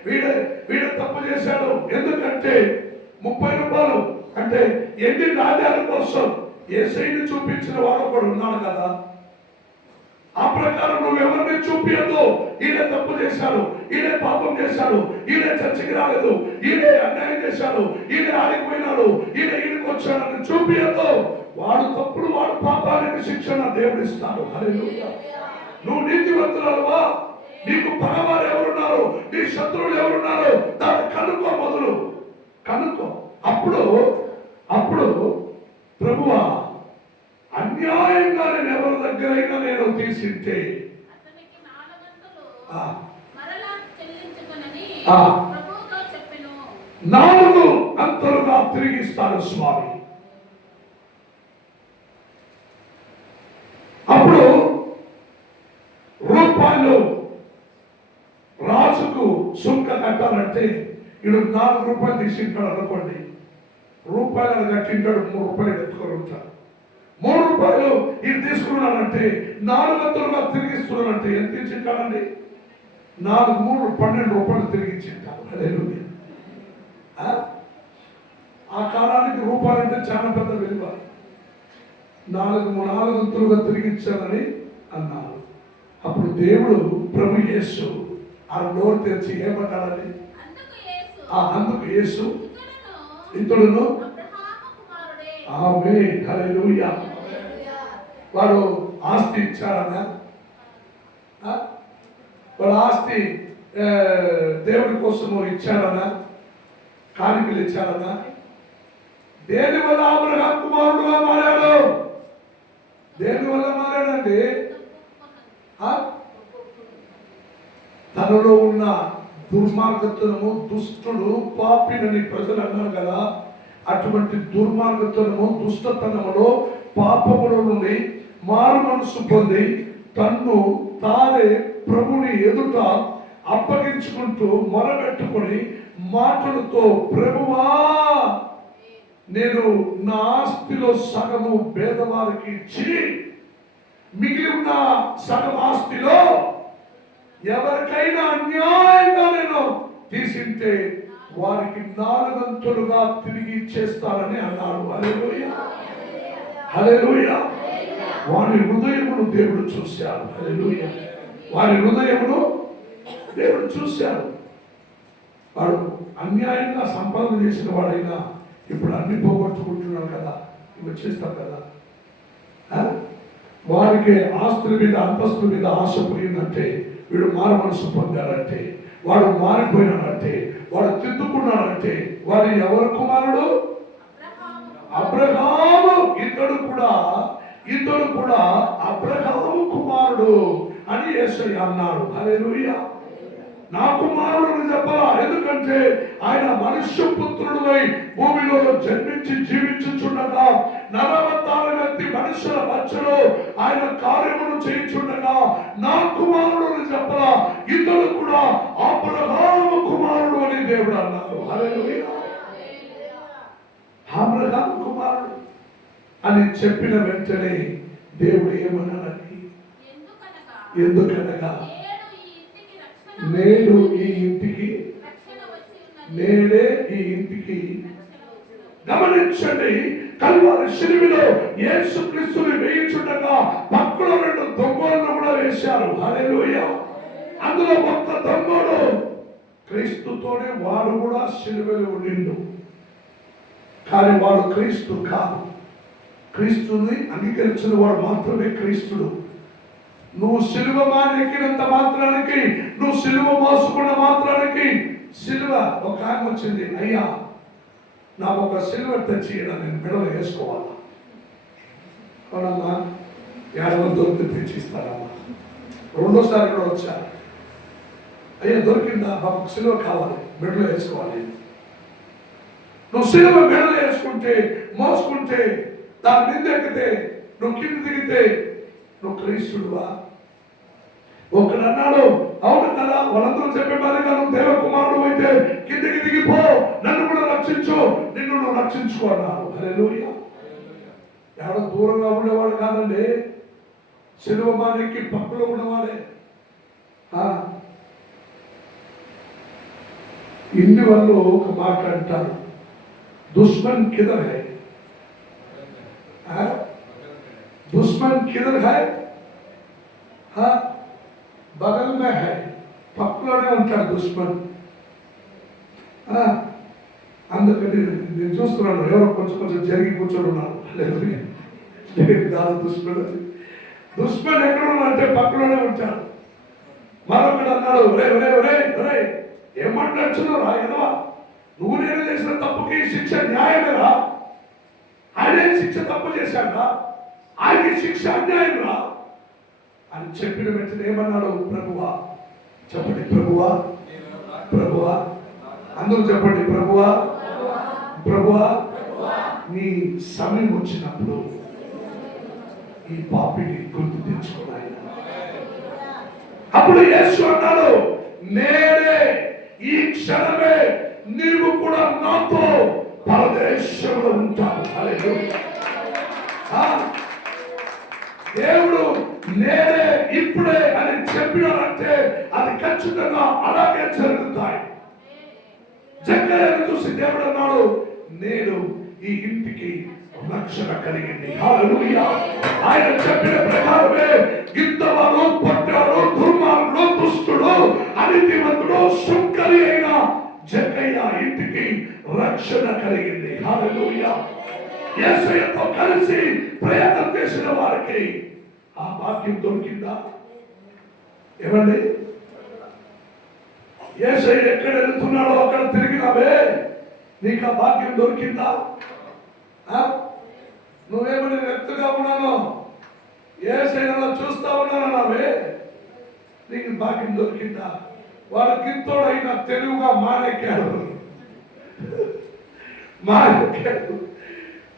వీడే తప్పు చేశాడు. ఎందుకంటే 30 రూపాయలు అంటే ఎన్ని నాణ్యాల కోసం యేసయ్యని చూపించిన వాడు ఒకడు ఉన్నాడు కదా. ఆ ప్రకారం నువ్వు ఎవరిని చూపించదు. ఈయన తప్పు చేశాడు, ఈయన పాపం చేశాడు, ఈయన చర్చకి రాలేదు, ఈయన అన్యాయం చేశాడు, ఈయన ఆడిపోయినాడు, ఈయనకి వచ్చాడని చూపించదు. వాడు తప్పుడు, వాడు పాపానికి శిక్షణ దేవుడు ఇస్తాడు. హల్లెలూయా. నువ్వు నీతివంతురాలువా? నీకు పగవారు ఎవరున్నారు, నీ శత్రువులు ఎవరున్నారు, దాన్ని కనుక్కో. మొదలు కనుక్కో. అప్పుడు ప్రభువా అన్యాయంగా నేను ఎవరి దగ్గరైనా నేను తీసింటే 4 అంతలుగా తిరిగిస్తాను స్వామి. అప్పుడు రూపాయలు రాజుకు సుంక కట్టాలంటే ఇడు 4 రూపాయలు తీసుకుంటాడు అనుకోండి. రూపాయలు కట్టింటాడు, 3 రూపాయలు ఎత్తుకొని ఉంటాడు. 3 రూపాయలు ఇది తీసుకున్నాడంటే 400గా తిరిగిస్తున్నాడంటే ఎంత ఇచ్చింటాడండి? 12 రూపాయలు తిరిగిచ్చింటాడు. హల్లెలూయా. ఆ కాలానికి రూపాయలు అంటే చాలా పెద్ద విలువ. 400గా తిరిగిచ్చానని అన్నారు. అప్పుడు దేవుడు ప్రభు యేసు ఆ నోరు తెరిచి ఏమంటాడని, అందుకు యేసు ఇతడును ఆమేన్ హల్లెలూయా. వాడు ఆస్తి ఇచ్చారన్నా? వాడు ఆస్తి దేవుడి కోసము ఇచ్చారన్నా? కానుకలు ఇచ్చారన్నా? దేని వల్ల అబ్రహాం కుమారుడుగా మారాడు? దేని వల్ల మారాడండి? తనలో ఉన్న దుర్మార్గతనము, దుష్టుడు, పాపినని ప్రజలు అన్నారు కదా. అటువంటి దుర్మార్గతనము, దుష్టతనములో, పాపములో నుండి మారు మనసు పొంది తన్ను తానే ప్రభుని ఎదుట అప్పగించుకుంటూ మొరబెట్టుకుని మాటలతో, ప్రభువా నేను నా ఆస్తిలో సగము పేదవారికి ఇచ్చి మిగిలి ఉన్న సగం ఆస్తిలో ఎవరికైనా అన్యాయంగా నేను తీసింటే వారికి 4 వంతులుగా తిరిగి ఇచ్చేస్తారని అన్నాడు. హల్లెలూయా. హల్లెలూయా. వారి హృదయమును దేవుడు చూశాడు. హల్లెలూయా. వారి హృదయమును దేవుడు చూశాడు. వాడు అన్యాయంగా సంపాదన చేసిన వాడైనా ఇప్పుడు అన్ని పోగొట్టుకుంటున్నాడు కదా, ఇవి చేస్తాం కదా. వారికి ఆస్తుల మీద, అంతస్తుల మీద ఆశ పోయిందంటే, వీడు మారు మనసు పొందాడంటే, వాడు మారిపోయినాడంటే, వాడు తిద్దుకున్నాడంటే, వాడు ఎవరు కుమారుడు? అబ్రహాము. ఇతడు కూడా అబ్రహాము కుమారుడు అని యేసయ్య అన్నాడు. హల్లెలూయా. నా కుమారుడు చెప్పాలా? ఎందుకంటే ఆయన మనుష్య పుత్రుడువై భూమిలో జన్మించి జీవించుచుండగా, నరవతారం ఎత్తి మనుషుల మధ్యలో ఆయన కార్యములు చేయించుండగా నా కుమారుడు చెప్పాలా? ఇతడు కూడా అబ్రహాము కుమారుడు అని దేవుడు అన్నాడు. హల్లెలూయా. అబ్రహాము కుమారుడు అని చెప్పిన వెంటనే దేవుడు ఏమన్నాడని, ఎందుకనగా నేడే ఈ ఇంటికి గమనించండి. కల్వరి శిలువలో యేసుక్రీస్తుని వేయించుండగా పక్కలో 2 దొంగలను కూడా వేశారు. హల్లెలూయా. అందులో ఒక్క దొంగడు క్రీస్తుతోనే వాడు కూడా సిలువలో ఉండిండు, కానీ వాడు క్రీస్తు కాదు. క్రీస్తుని అంగీకరించిన వాడు మాత్రమే క్రీస్తుడు. నువ్వు సిలువ ఎక్కినంత మాత్రానికి, నువ్వు సిలువ మోసుకున్న మాత్రానికి, సిలువ ఒక ఆమె వచ్చింది, అయ్యా నాకు ఒక సిలువ తెచ్చి నేను మెడలో వేసుకోవాలా, అవునమ్మా, 50 దొరికి తెచ్చిస్తానమ్మా. రెండోసారి కూడా వచ్చారు, అయ్యా దొరికిందా, మాకు సిలువ కావాలి, మెడలో వేసుకోవాలి. నువ్వు సిలువ మెడలో వేసుకుంటే, మోసుకుంటే, దాని మీద ఎక్కితే, నువ్వు కింద దిగితే నువ్వు క్రీస్తుడువా? ఒకడు అన్నాడు, అవును కదా, వాళ్ళందరూ చెప్పేవారు, నువ్వు దేవకుమారుడు అయితే కిందికి దిగిపో, నన్ను కూడా రక్షించు, నిన్ను నువ్వు రక్షించుకో అన్నారు. హల్లెలూయా. ఎవడో దూరంగా ఉండేవాడు కాదండి, సిలువ మానెక్కి పక్కలో ఉన్నవాడే. ఇన్ని వాళ్ళు ఒక మాట అంటారు, దుష్మన్ కిదర్ హై, దుష్మన్ కిదర్ హై, బగల్ మే హై, పక్కలోనే ఉంటాడు దుష్మన్. అందుకని నేను చూస్తున్నాను, ఎవరో కొంచెం జరిగి కూర్చొని ఉన్నాను. కాదు దుష్మన్, దుష్మన్ ఎక్కడ ఉన్నాడంటే పక్కలోనే ఉంటాడు. మరొకడు అన్నాడు, ఒరే ఒరే ఒరే ఒరే ఏమంటున్నారా ఎదవా, నువ్వు నేను చేసిన తప్పుకి శిక్ష న్యాయమేరా, ఆయన శిక్ష తప్పు చేశాడా, ఆయనకి శిక్ష అన్యాయంరా అని చెప్పిన వెంటనే ఏమన్నాడు, ప్రభువా, చెప్పండి ప్రభువా, ప్రభువా, అందరూ చెప్పండి ప్రభువా, ప్రభువా, నీ సమయం వచ్చినప్పుడు ఈ పాపిని గుర్తు తెచ్చుకున్నాయి. అప్పుడు యేసు అన్నాడు, నేనే ఈ క్షణమే నీవు కూడా నాతో పరదేశంలో ఉంటావు. హల్లెలూయా. దేవుడు నేనే ఇప్పుడే అని చెప్పినారంటే అది ఖచ్చితంగా అలాగే జరుగుతాయి. జక్కయ్యను చూసి దేవుడు అన్నాడు, నేను ఈ ఇంటికి రక్షణ కలిగింది. హల్లెలూయా. ఆయన చెప్పిన ప్రకారమే గిద్దవాడు, పొట్టాడు, దుర్మార్గుడు, దుష్టుడు, అవిధేయవంతుడు, సుంకరి అయిన జక్కయ్య ఇంటికి రక్షణ కలిగింది. హల్లెలూయా. యేసయ్యతో కలిసి ప్రయాణం చేసిన వారికి ఆ భాగ్యం దొరికిందా? ఏమండి, యేసయ్య ఎక్కడ వెళ్తున్నాడో అక్కడ తిరిగినావే, నీకు ఆ భాగ్యం దొరికిందా? నువ్వేమని వ్యక్తిగా ఉన్నాను, యేసయ్యలో చూస్తా ఉన్నానన్నావే, నీకు భాగ్యం దొరికిందా? వాడు కింతోడైనా తెలుగుగా మానెక్కాడు,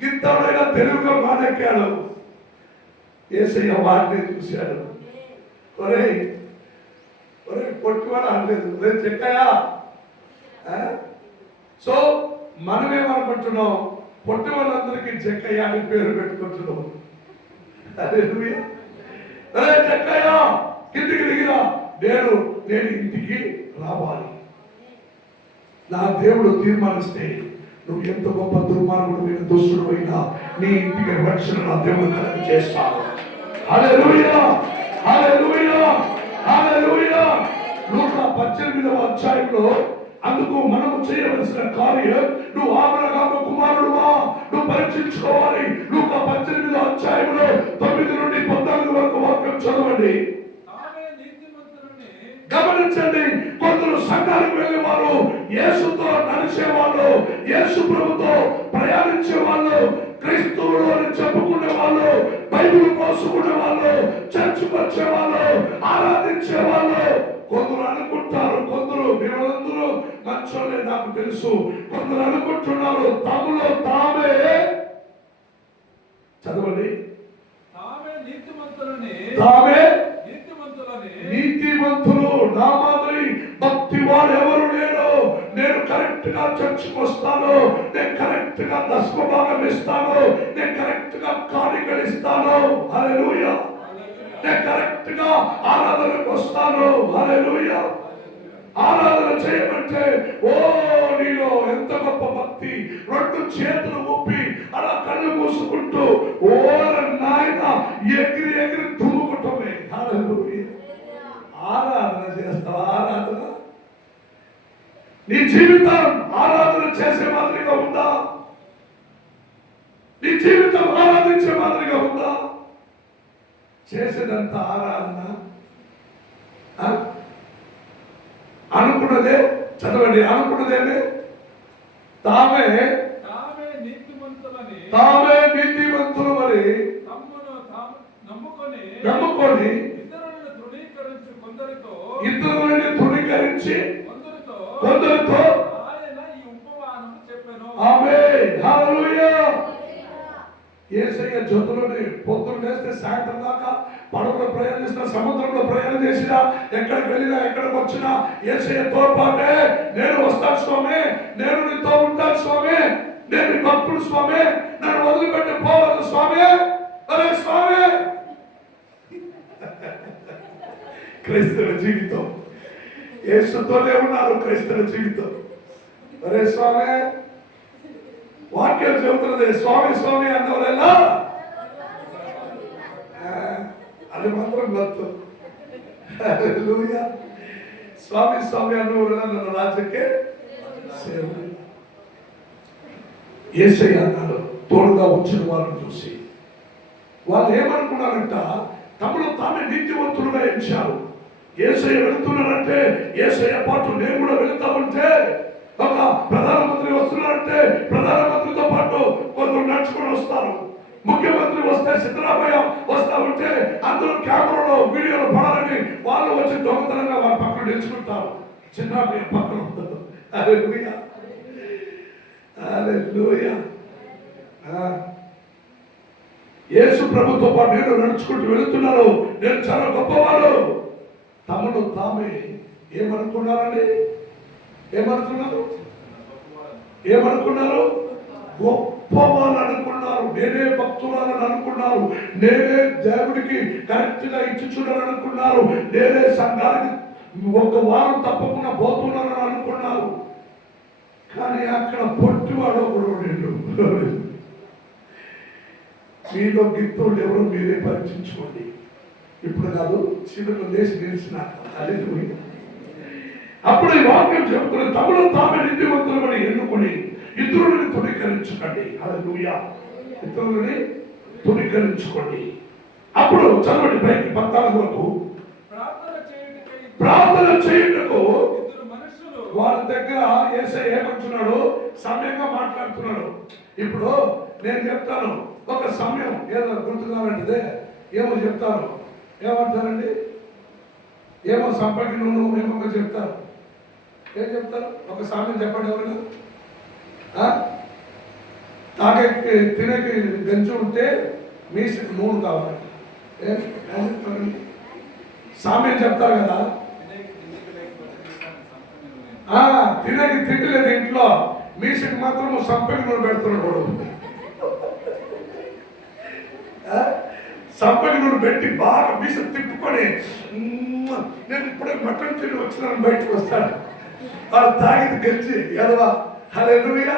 కింతోడైనా తెలుగుగా మానెక్కాడు. యేసయ్య వాడిని చూశాడు, ఒరే ఒరే పొట్టివాడు అనలేదు, ఒరే చెక్కయ్యా. సో మనమేమనుకుంటున్నాం, పొట్టి వాళ్ళందరికీ చెక్కయ్య అని పేరు పెట్టుకుంటున్నాం. అరే చెక్కయ్య కిందికి దిగిరా, నేను ఇంటికి రావాలి. నా దేవుడు తీర్మానిస్తే నువ్వు ఎంత గొప్ప దుర్మార్గుడు, దుష్టుడు అయినా నీ ఇంటికి రక్షణ నా దేవుడు కలగ చేస్తాను. హల్లెలూయా, హల్లెలూయా, హల్లెలూయా. లూకా 18వ అధ్యాయంలో అందుకు మనము చేయవలసిన కార్యం, నువ్వు అబ్రహాము కుమారుడువా, నువ్వు పరీక్షించుకోవాలి. లూకా 18వ అధ్యాయంలో 9 నుండి 14 వరకు వాక్యం చదవండి. గమనించండి, కొందరు సంఘానికి వెళ్ళేవారు, యేసుతో నడిచేవాళ్ళు, యేసు ప్రభుతో ప్రయాణించే వాళ్ళు, క్రీస్తువులు అని చెప్పుకునే వాళ్ళు, బైబిల్ మోసుకునే వాళ్ళు, చర్చికి వచ్చే వాళ్ళు, ఆరాధించే వాళ్ళు. కొందరు అనుకుంటారు, కొందరు వీళ్ళందరూ మంచోళ్ళే నాకు తెలుసు, కొందరు అనుకుంటున్నారు తమలో తామే, చదవండి, తామే నీతిమంతులు, నా మాదిరి భక్తి వాడు ఎవరు లేరు, నేను కరెక్ట్ గా చర్చికి వస్తాను, నేను కరెక్ట్ గా దశమభాగం ఇస్తాను, నేను కరెక్ట్ గా కానుకలు ఇస్తాను. హల్లెలూయా. నేను కరెక్ట్ గా ఆరాధనకు వస్తాను. హల్లెలూయా. ఆరాధన చేయమంటే ఓ నీలో ఎంత గొప్ప భక్తి, 2 చేతులు ఊపి అలా కళ్ళు మూసుకుంటూ ఓ నాయన ఎగిరి ఎగిరి తుమ్ముకుంటామే. హల్లెలూయా. ఆరాధన చేస్తావా? ఆరాధన నీ జీవితం ఆరాధన చేసే మాదిరిగా ఉందా? నీ జీవితం ఆరాధించే మాదిరిగా ఉందా? చేసేదంతా ఆరాధన అనుకున్నదే. చదవండి, అనుకున్నదేమే తామే నీతిమంతులమని నమ్ముకొని ఇతరులని తృణీకరించి కొందరితో ఆమేన్, హల్లెలూయా. యేసయ్య జ్యోతులని పొద్దున్న లేస్తే సాయంత్రం దాకా పడవలో ప్రయాణం చేసినా, సముద్రంలో ప్రయాణం చేసినా, ఎక్కడికి వెళ్ళినా ఎక్కడికి వచ్చినా యేసయ్య తోడ్పాటే. నేను వస్తాను స్వామి, నేను నీతో ఉంటాను స్వామి, నేను భక్తుడు స్వామి, నన్ను వదిలిపెట్టి పోవద్దు స్వామి. అరే స్వామి, క్రైస్తవ జీవితం యేసుతోనే ఉన్నారు. క్రైస్తవ జీవితం అరే స్వామి, వాక్యం చెబుతున్నది స్వామి స్వామి అన్నవరెలా అది మాత్రం గొప్ప. హల్లెలూయా. స్వామి స్వామి అన్నవరెలా నన్ను రాజ్యకే సేవలు. యేసయ్య అన్నాడు తోడుగా వచ్చిన వారిని చూసి వాళ్ళు ఏమనుకున్నారంట, తమలో తామే నీతివంతులుగా ఎంచారు. యేసయ్య వెళుతున్నారంటే యేసయ్య పాటు నేను కూడా వెళుతామంటే, ఒక ప్రధానమంత్రి వస్తున్నారంటే ప్రధానమంత్రితో పాటు కొందరు నడుచుకొని వస్తారు. ముఖ్యమంత్రి వస్తే సిద్ధరామయ్య వస్తా ఉంటే అందరూ కెమెరాలో వీడియోలో పడాలని వాళ్ళు వచ్చి దొంగతనంగా వారి పక్కన నిలుచుకుంటారు. సిద్ధరామయ్య పక్కన ఉంటారు. హల్లెలూయా, హల్లెలూయా. యేసు ప్రభుతో పాటు నేను నడుచుకుంటూ వెళుతున్నాను, నేను చాలా గొప్పవాడు. తమలో తామే ఏమనుకున్నారండి? ఏమనుకున్నారు? గొప్పవాళ్ళు అనుకున్నారు. నేనే భక్తురాలని అనుకున్నారు. నేనే దేవుడికి కరెక్ట్ గా ఇచ్చుచున్నాను అనుకున్నారు. నేనే సంఘానికి ఒక వారం తప్పకుండా పోతున్నానని అనుకున్నారు. కానీ అక్కడ పొట్టివాడు ఒకడు నేను. మీలో గిత్తులు ఎవరు మీరే పరీక్షించుకోండి. ఇప్పుడు కాదు, చిరుకు లేచి నిలిచిన అప్పుడు ఈ వాక్యం చెబుతున్న తమలో తామే నీతిమంతులని ఎన్నుకొని ఇతరులని తృణీకరించుకోండి. హల్లెలూయా. ఇతరులని తృణీకరించుకోండి. అప్పుడు చదవండి పైకి 14 వరకు. ప్రార్థన చేయుటకు వాళ్ళ దగ్గర యేసయ్య ఏమంటున్నాడు? సమయంగా మాట్లాడుతున్నాడు. ఇప్పుడు నేను చెప్తాను ఒక సమయం, ఏదో గుర్తుకాలంటే ఏమో చెప్తాను. ఏమంటారండి? ఏమో సంపంగి నువ్వు ఏమో చెప్తారు. ఏం చెప్తారు? ఒక సమయం చెప్పండి. ఎవరైనా తాగే తినేకి గంజి ఉంటే మీసికి నూనె కావాలి. సామ్యం చెప్తారు కదా. తినేకి తిండి లేదు ఇంట్లో, మీసికి మాత్రం సంపంగి నూనె పెడుతున్నాడు. సంపంగి నూనె పెట్టి బాగా మీస తిప్పుకొని, నేను ఇప్పుడే మటన్ తిని వచ్చినాను బయటకు వస్తాను. వాళ్ళు తాగింది గెలిచి ఎదవా. హల్లెలూయా.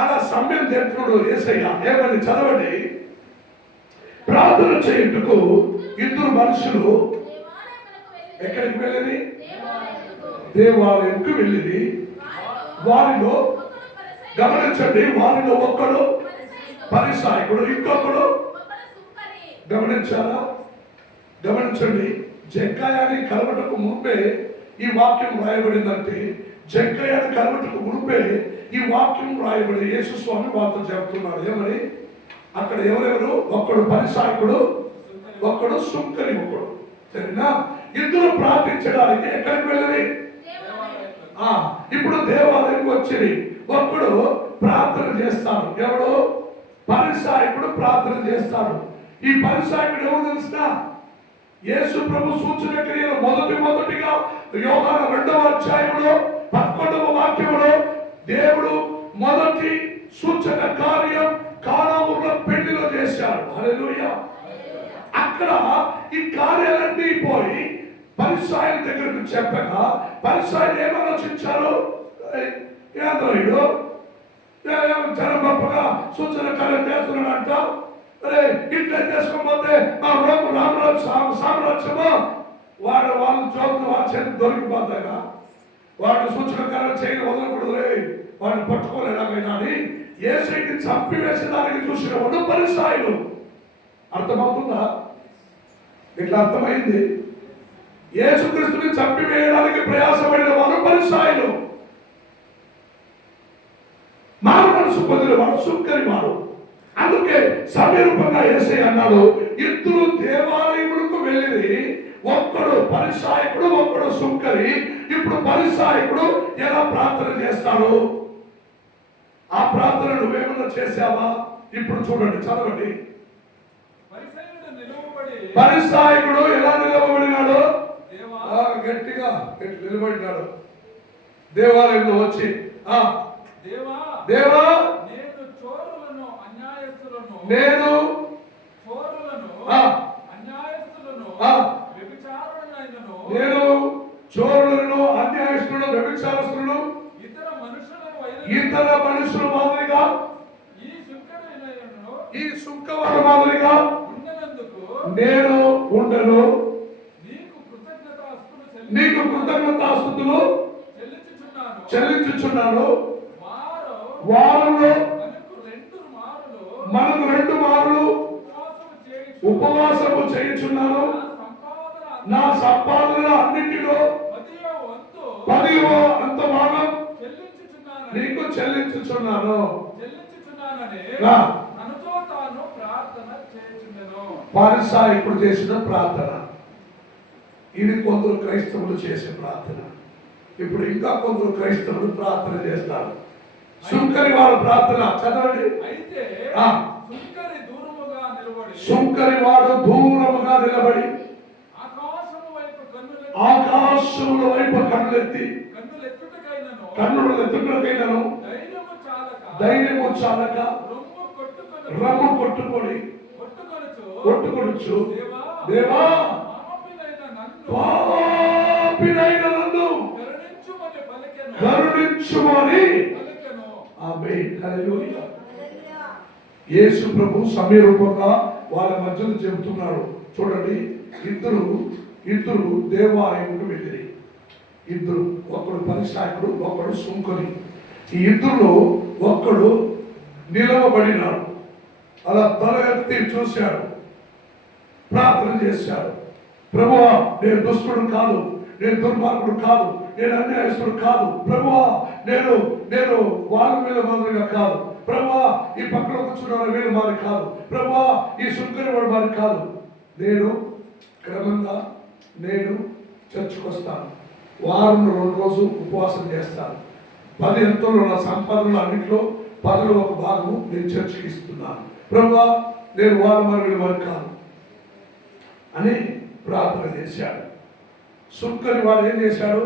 అలా సమయం చెప్తున్నాడు యేసయ్య. ఏమని చదవండి. ప్రార్థన చేయుటకు ఇద్దరు మనుషులు ఎక్కడికి వెళ్ళింది? దేవాలయంకు వెళ్ళింది. వారిలో గమనించండి, వారిలో ఒక్కడు పరిసాయకుడు, ఇంకొకడు గమనించారా? గమనించండి. జక్కయ్యని కలవటకు మునిపే ఈ వాక్యం రాయబడిందంటే, జక్కయ్యని కలవటకు మునిపే ఈ వాక్యం రాయబడి యేసు స్వామి వార్త చెబుతున్నాడు. ఏమని? అక్కడ ఎవరెవరు? ఒక్కడు పరిసాయకుడు, ఒక్కడు సుంకరి, ఒకడు. సరేనా? ఇద్దరు ప్రార్థించడానికి ఎక్కడికి వెళ్ళి? ఇప్పుడు దేవాలయంకి వచ్చి ఒక్కడు ప్రార్థన చేస్తాడు. ఎవడు? పరిసాయకుడు ప్రార్థన చేస్తాడు. ఈ పరిసాయకుడు ఎవరు తెలిసిన? యేసు ప్రభు సూచన క్రియలు మొదటిగా యోహాను 2వ అధ్యాయంలో 11వ వాక్యంలో దేవుడు మొదటి సూచన కార్యం కానాలో పెళ్లిలో చేశాడు. హల్లెలూయా. అక్కడ ఈ కార్యాలన్నీ పోయి పరిసయ్యుల దగ్గరకు చెప్పగా పరిసయ్యులు ఏమాలోచించారు? ఏంద్రుడు జనం గొప్పగా సూచన కార్యం చేస్తున్నాడంట. అరే ఇట్లా చేసుకోకపోతే మా రామరాజు సామ్రాజ్యమో వాళ్ళు జోకులు వాళ్ళ చేతి దొరికిపోతాగా. వాడు సూచనకరం చేయని వదలకూడదులే, వాడిని పట్టుకోలేలాగైనా అని యేసుని చంపివేసేదానికి చూసిన వాడు పరిసయ్యులు. అర్థమవుతుందా? ఇట్లా అర్థమైంది. యేసుక్రీస్తుని చంపివేయడానికి ప్రయాసపడిన వారు పరిసయ్యులు. మారు మనసు పొందిన వాడు సుంకరి వారు. అందుకే సమీరూపంగా యేసయ్య అన్నాడు, ఇద్దరు దేవాలయములకు వెళ్ళింది, ఒక్కడు పరిసయ్యుడు, ఒక్కడు సుంకరి. ఇప్పుడు పరిసయ్యుడు ఎలా ప్రార్థన చేస్తాడు? ఆ ప్రార్థన నువ్వేమన్నా చేసావా? ఇప్పుడు చూడండి, చదవండి. పరిసయ్యుడు ఎలా నిలవబడినాడు? గట్టిగా నిలబడినాడు. దేవాలయంలో వచ్చి దేవా నేను చోరులను, అన్యాయస్తులను, వ్యభిచారస్తులను, ఇతర మనుషుల మాదిరిగా, ఈ సుంకవారి మాదిరిగా నేను ఉండను. నీకు కృతజ్ఞతాస్తుతులు చెల్లించుచున్నాను. వారంలో మనకు 2 మార్లు ఉపవాసము చేయుచున్నాను. నా సంపాదన అన్నింటిలో 10వ వంతు భాగం నీకు చెల్లించుచున్నాను. పరిసయ్యుడు చేసిన ప్రార్థన ఇది కొందరు క్రైస్తవులు చేసే ప్రార్థన. ఇప్పుడు ఇంకా కొందరు క్రైస్తవులు ప్రార్థన చేస్తారు. సుంకరి వారు ప్రార్థన చదవండి. సుంకరి వాడు దూరముగా నిలబడి ఆకాశముల వైపు కన్నులెత్తి కన్నులెత్తుటకైనను ధైర్యము చాలక రమ్ము కొట్టుకొని కొట్టుకొనుచు, దేవా పాపినైన నన్ను కరుణించుమని. ఆమేన్, హల్లెలూయా. యేసు ప్రభు సమీరూపంగా వాళ్ళ మధ్యలో చెబుతున్నాడు. చూడండి, ఇద్దరు దేవాలయముకు వెళ్ళి, ఇద్దరు, ఒకడు పరిసయ్యుడు, ఒకడు సుంకరి. ఈ ఇద్దరు ఒక్కడు నిలవబడినాడు. అలా తల ఎత్తి చూశాడు, ప్రార్థన చేశాడు. ప్రభువా, నేను దుష్టుడు కాదు, నేను దుర్మార్గుడు కాదు, నేను అన్యాయస్తుడు కాదు. ప్రభువా, నేను వాళ్ళ వీళ్ళ మాదిరిగా కాదు. ప్రభువా, ఈ పక్కన కూర్చున్న వీళ్ళ మాదిరి కాదు. ప్రభువా, ఈ సుంకరి వాడి మాదిరి కాదు. నేను క్రమంగా చర్చకు వస్తాను. వారంలో 2 రోజులు ఉపవాసం చేస్తాను. 10 ఎంతలో నా సంపాదనలు అన్నింటిలో 10లో 1 భాగము నేను చర్చకి ఇస్తున్నాను. ప్రభువా, నేను వాళ్ళ మాదిరి వారి కాదు అని ప్రార్థన చేశాడు. సుంకరి వాడు ఏం చేశాడు?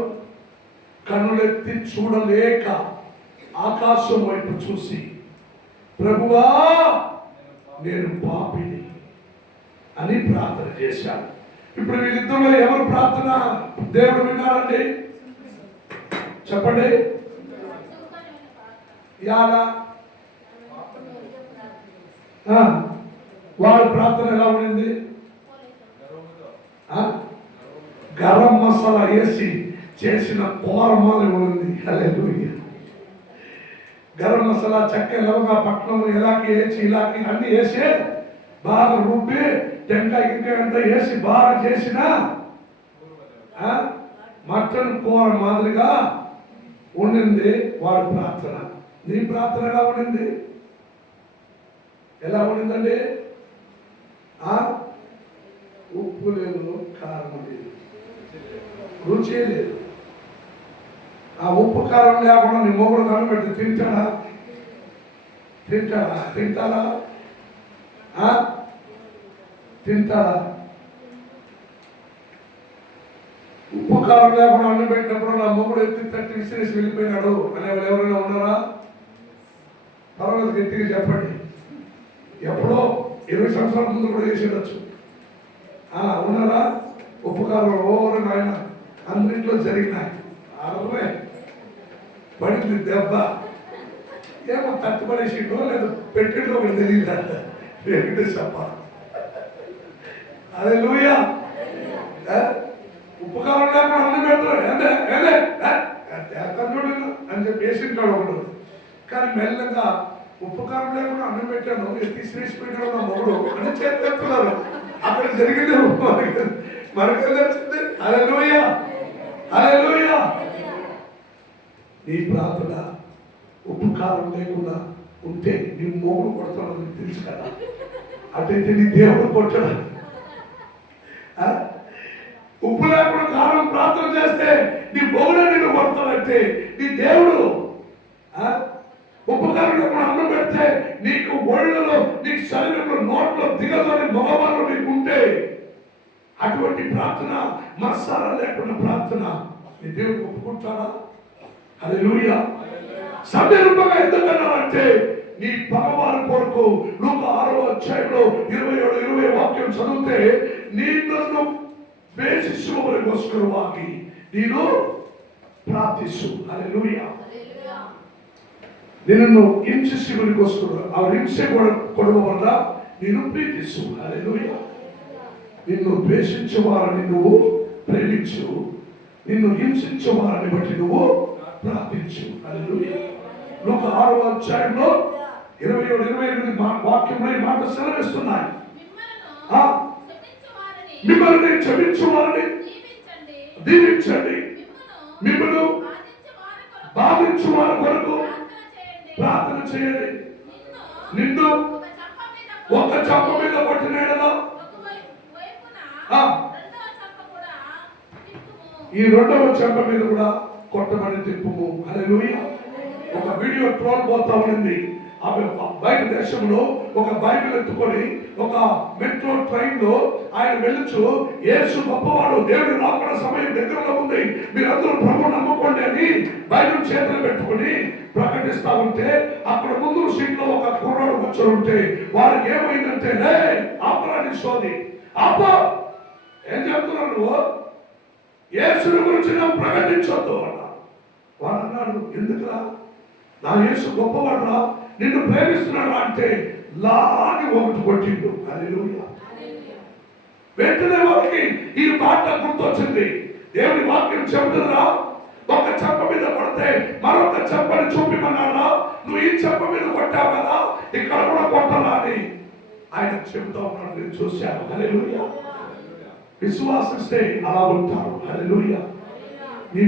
కన్నులెత్తి చూడలేక ఆకాశం వైపు చూసి, ప్రభువా, నేను పాపిని అని ప్రార్థన చేశాడు. ఇప్పుడు వీళ్ళిద్దరిలో ఎవరు ప్రార్థన దేవుడు విన్నారండి? చెప్పండి. వాడి ప్రార్థన ఎలా ఉండింది? గరం మసాలా వేసి చేసిన కూరమాలి ఉంది. హల్లెలూయా. గరం మసాలా, చెక్క, లవంగా, పట్నం ఇలాకి వేసి ఇలాకి అన్ని వేసి బాగా రుబ్బి టెంకాయ అంతా వేసి బాగా చేసిన మటన్ కూర మాదిరిగా ఉండింది వాడి ప్రార్థన. నీ ప్రార్థన ఎలా ఉండింది? ఎలా ఉండిందండి? ఉప్పు లేదు, కారం లేదు, రుచి లేదు. ఆ ఉప్పు కారం లేకుండా నీ మొగుడు కనిపెట్టి తింటాడా? తింటారా? ఉప్పు కారం లేకుండా అన్నం పెట్టినప్పుడు నా మొగుడు ఎత్తి తట్టి విసిరేసి వెళ్ళిపోయినాడు అనేవాళ్ళు ఎవరైనా ఉన్నారా? పర్వాలేదు, గట్టిగా చెప్పండి. ఎప్పుడో 20 సంవత్సరాల ముందు కూడా చేసేయచ్చు. ఉన్నారా? ఉప్పు కారం ఓవర్ ఆయన అన్నింటిలో జరిగినాయి. అరవై పడింది దెబ్బ. ఏమో తట్టుపడేసిండో లేదు పెట్టిండో ఒకటి తెలియదు. చెప్ప అదే లూయా. ఉప్పు కారం లేకుండా అన్నం పెడతారు. మెల్లగా ఉప్పు కారం లేకుండా అన్నం పెట్టాను, తీసివేసి పెట్టాడు నా మొగుడు అని చేస్తున్నారు. అక్కడ జరిగింది మనకెళ్ళొచ్చింది. హల్లెలూయా, హల్లెలూయా. నీ ప్రార్థన ఉప్పు కారం లేకుండా ఉంటే నీ మొగుడు కొడతాడు, నీకు తెలుసు కదా. అటైతే నీ దేవుడు కొట్టడు. ఉప్పు లేకుండా కారం ప్రార్థన చేస్తే నీ మొగుడు నిన్ను కొడతాడంటే నీ దేవుడు. ఉప్పు కారం లేకుండా అన్నం పెడితే నీకు ఒళ్ళలో, నీకు శరీరంలో, నోట్లో దిగలని మగవాళ్ళు నీకు ఉంటే అటువంటి ప్రార్థన, మసాలా లేకుండా ప్రార్థన నీ దేవుడు ఒప్పుకుంటాడా? హల్లెలూయా. సందర్భంగా ఎందుకన్నారంటే నీ పగవారి కొరకు లూకా 6వ అధ్యాయంలో 27-20 వాక్యం చదివితే, నీ నన్ను ವೇಷಿಸುವವರಿಗೋಸ್ಕರವಾಗಿ ನೀನು ಪ್ರಾರ್ಥಿಸು. ಹಲ್ಲೆಲೂಯಾ. ನಿನ್ನನ್ನು ಹಿಂಸಿಸುವವರಿಗೋಸ್ಕರ, ಅವರು ಹಿಂಸೆ ಕೊಡುವವರನ್ನ ನೀನು ಪ್ರೀತಿಸು. ಹಲ್ಲೆಲೂಯಾ. నిన్ను ద్వేషించేవారిని నువ్వు ప్రేమించు, నిన్ను హింసించేవారిని బట్టి నువ్వు ప్రార్థించు. హల్లెలూయా. లూకా 6వ అధ్యాయంలో 27-28 వాక్యంలో ఈ మాట సెలవిస్తున్నాయి. మిమ్మల్ని క్షమించువారిని దీవించండి, మిమ్మల్ని బాధించు వారి కొరకు ప్రార్థన చేయండి. నిన్ను ఒక చెంప మీద కొట్టినడలా ఈ రెండవ చెంప మీద కూడా కొట్టబడి తిప్పుము. హల్లెలూయా. ఒక వీడియో ట్రోల్ పోతా ఉంది. ఆమె బయట దేశంలో ఒక బైబిల్ ఎత్తుకొని ఒక మెట్రో ట్రైన్ లో ఆయన వెళ్ళొచ్చు, యేసు గొప్పవాడు, దేవుడి రాకడ సమయం దగ్గరలో ఉంది, మీరందరూ ప్రభు నమ్ముకోండి అని బైబిల్ చేతులు పెట్టుకొని ప్రకటిస్తా ఉంటే, అక్కడ ముందు సీట్లో ఒక కుర్రాడు కూర్చొని ఉంటే వారికి ఏమైందంటే, ఆపరాని సోది ఆప, ఏం చెప్తున్నాడు నువ్వు, యేసుని గురించి నువ్వు ప్రకటించొద్దు అన్న. వాడు అన్నాడు, ఎందుకురా, నా యేసు గొప్పవాడురా, నిన్ను ప్రేమిస్తున్నాడు అంటే లాని ఒకటి కొట్టిండు. హల్లెలూయా. వెంటనే వారికి ఈ మాట గుర్తొచ్చింది. దేవుని వాక్యం చెబుతుందా, ఒక చెంప మీద కొడితే మరొక చెంపని చూపిమన్నాడా, నువ్వు ఈ చెంప మీద కొట్టావు కదా, ఇక్కడ కూడా కొట్టాలా అని ఆయన చెబుతా ఉన్నాడు. నేను చూశాను. హల్లెలూయా. విశ్వాసిస్తే అలా ఉంటారు. హల్లెలూయా. నీ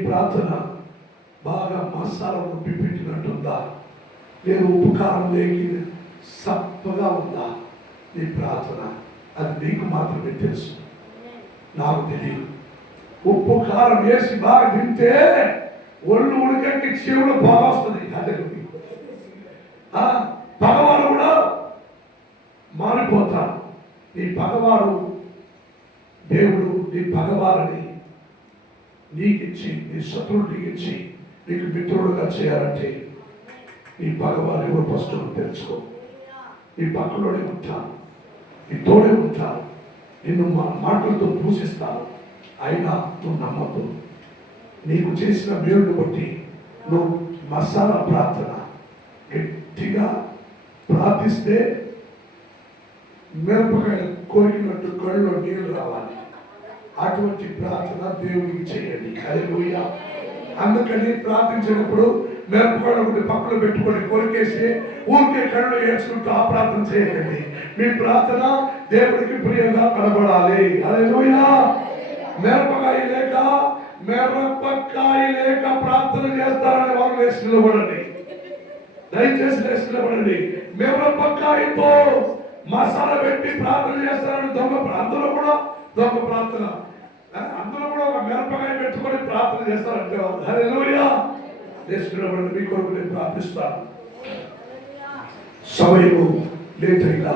ప్రార్థన బాగా మసాలా ఉప్పి పెట్టినట్టుందా, నేను ఉప్పు కారం లేకి సప్పగా ఉందా నీ ప్రార్థన? అది నీకు మాత్రమే తెలుసు, నాకు తెలియదు. ఉప్పు కారం వేసి బాగా తింటే ఒళ్ళు ఉడికెట్టి చెవులు బాగా వస్తుంది. అదే పగవారు కూడా మారిపోతారు. నీ పగవారు దేవుడు నీ పగవారిని నీకిచ్చి, నీ శత్రువులు నీకిచ్చి నీకు మిత్రుడుగా చేయాలంటే నీ పగవారు ఎవరు ఫస్ట్ తెలుసుకో. నీ పక్కలోనే ఉంటాను, నీ తోడే ఉంటాను, నిన్ను మాటలతో దూషిస్తాను, అయినా నువ్వు నమ్మద్దు. నీకు చేసిన మేలును బట్టి నువ్వు మసాలా ప్రార్థన గట్టిగా ప్రార్థిస్తే మిరపకాయ కోరినట్టు కళ్ళలో నీళ్ళు రావాలి. అటువంటి ప్రార్థన దేవునికి చేయండి. హల్లెలూయా. అందుకని ప్రార్థించినప్పుడు మిరపకాయ ఒకటి పక్కన పెట్టుకొని కొరికేసి ఊరికే కళ్ళు ఏడ్చుకుంటూ ఆ ప్రార్థన చేయకండి. మీ ప్రార్థన దేవుడికి ప్రియంగా కనబడాలి. హల్లెలూయా. మిరపకాయ లేక ప్రార్థన చేస్తారని వాళ్ళు లేచి నిలబడండి. దయచేసి లేచి నిలబడండి. మిరపకాయతో మసాలా పెట్టి ప్రార్థన చేస్తారని అందులో కూడా దొంగ ప్రార్థన, అందులో కూడా ఒక మిరపకాయ పెట్టుకొని ప్రార్థన చేస్తారంటే వాళ్ళు. హల్లెలూయా. దేశంలో మీ కొరకు నేను ప్రార్థిస్తాను. సమయము లేట్ అయినా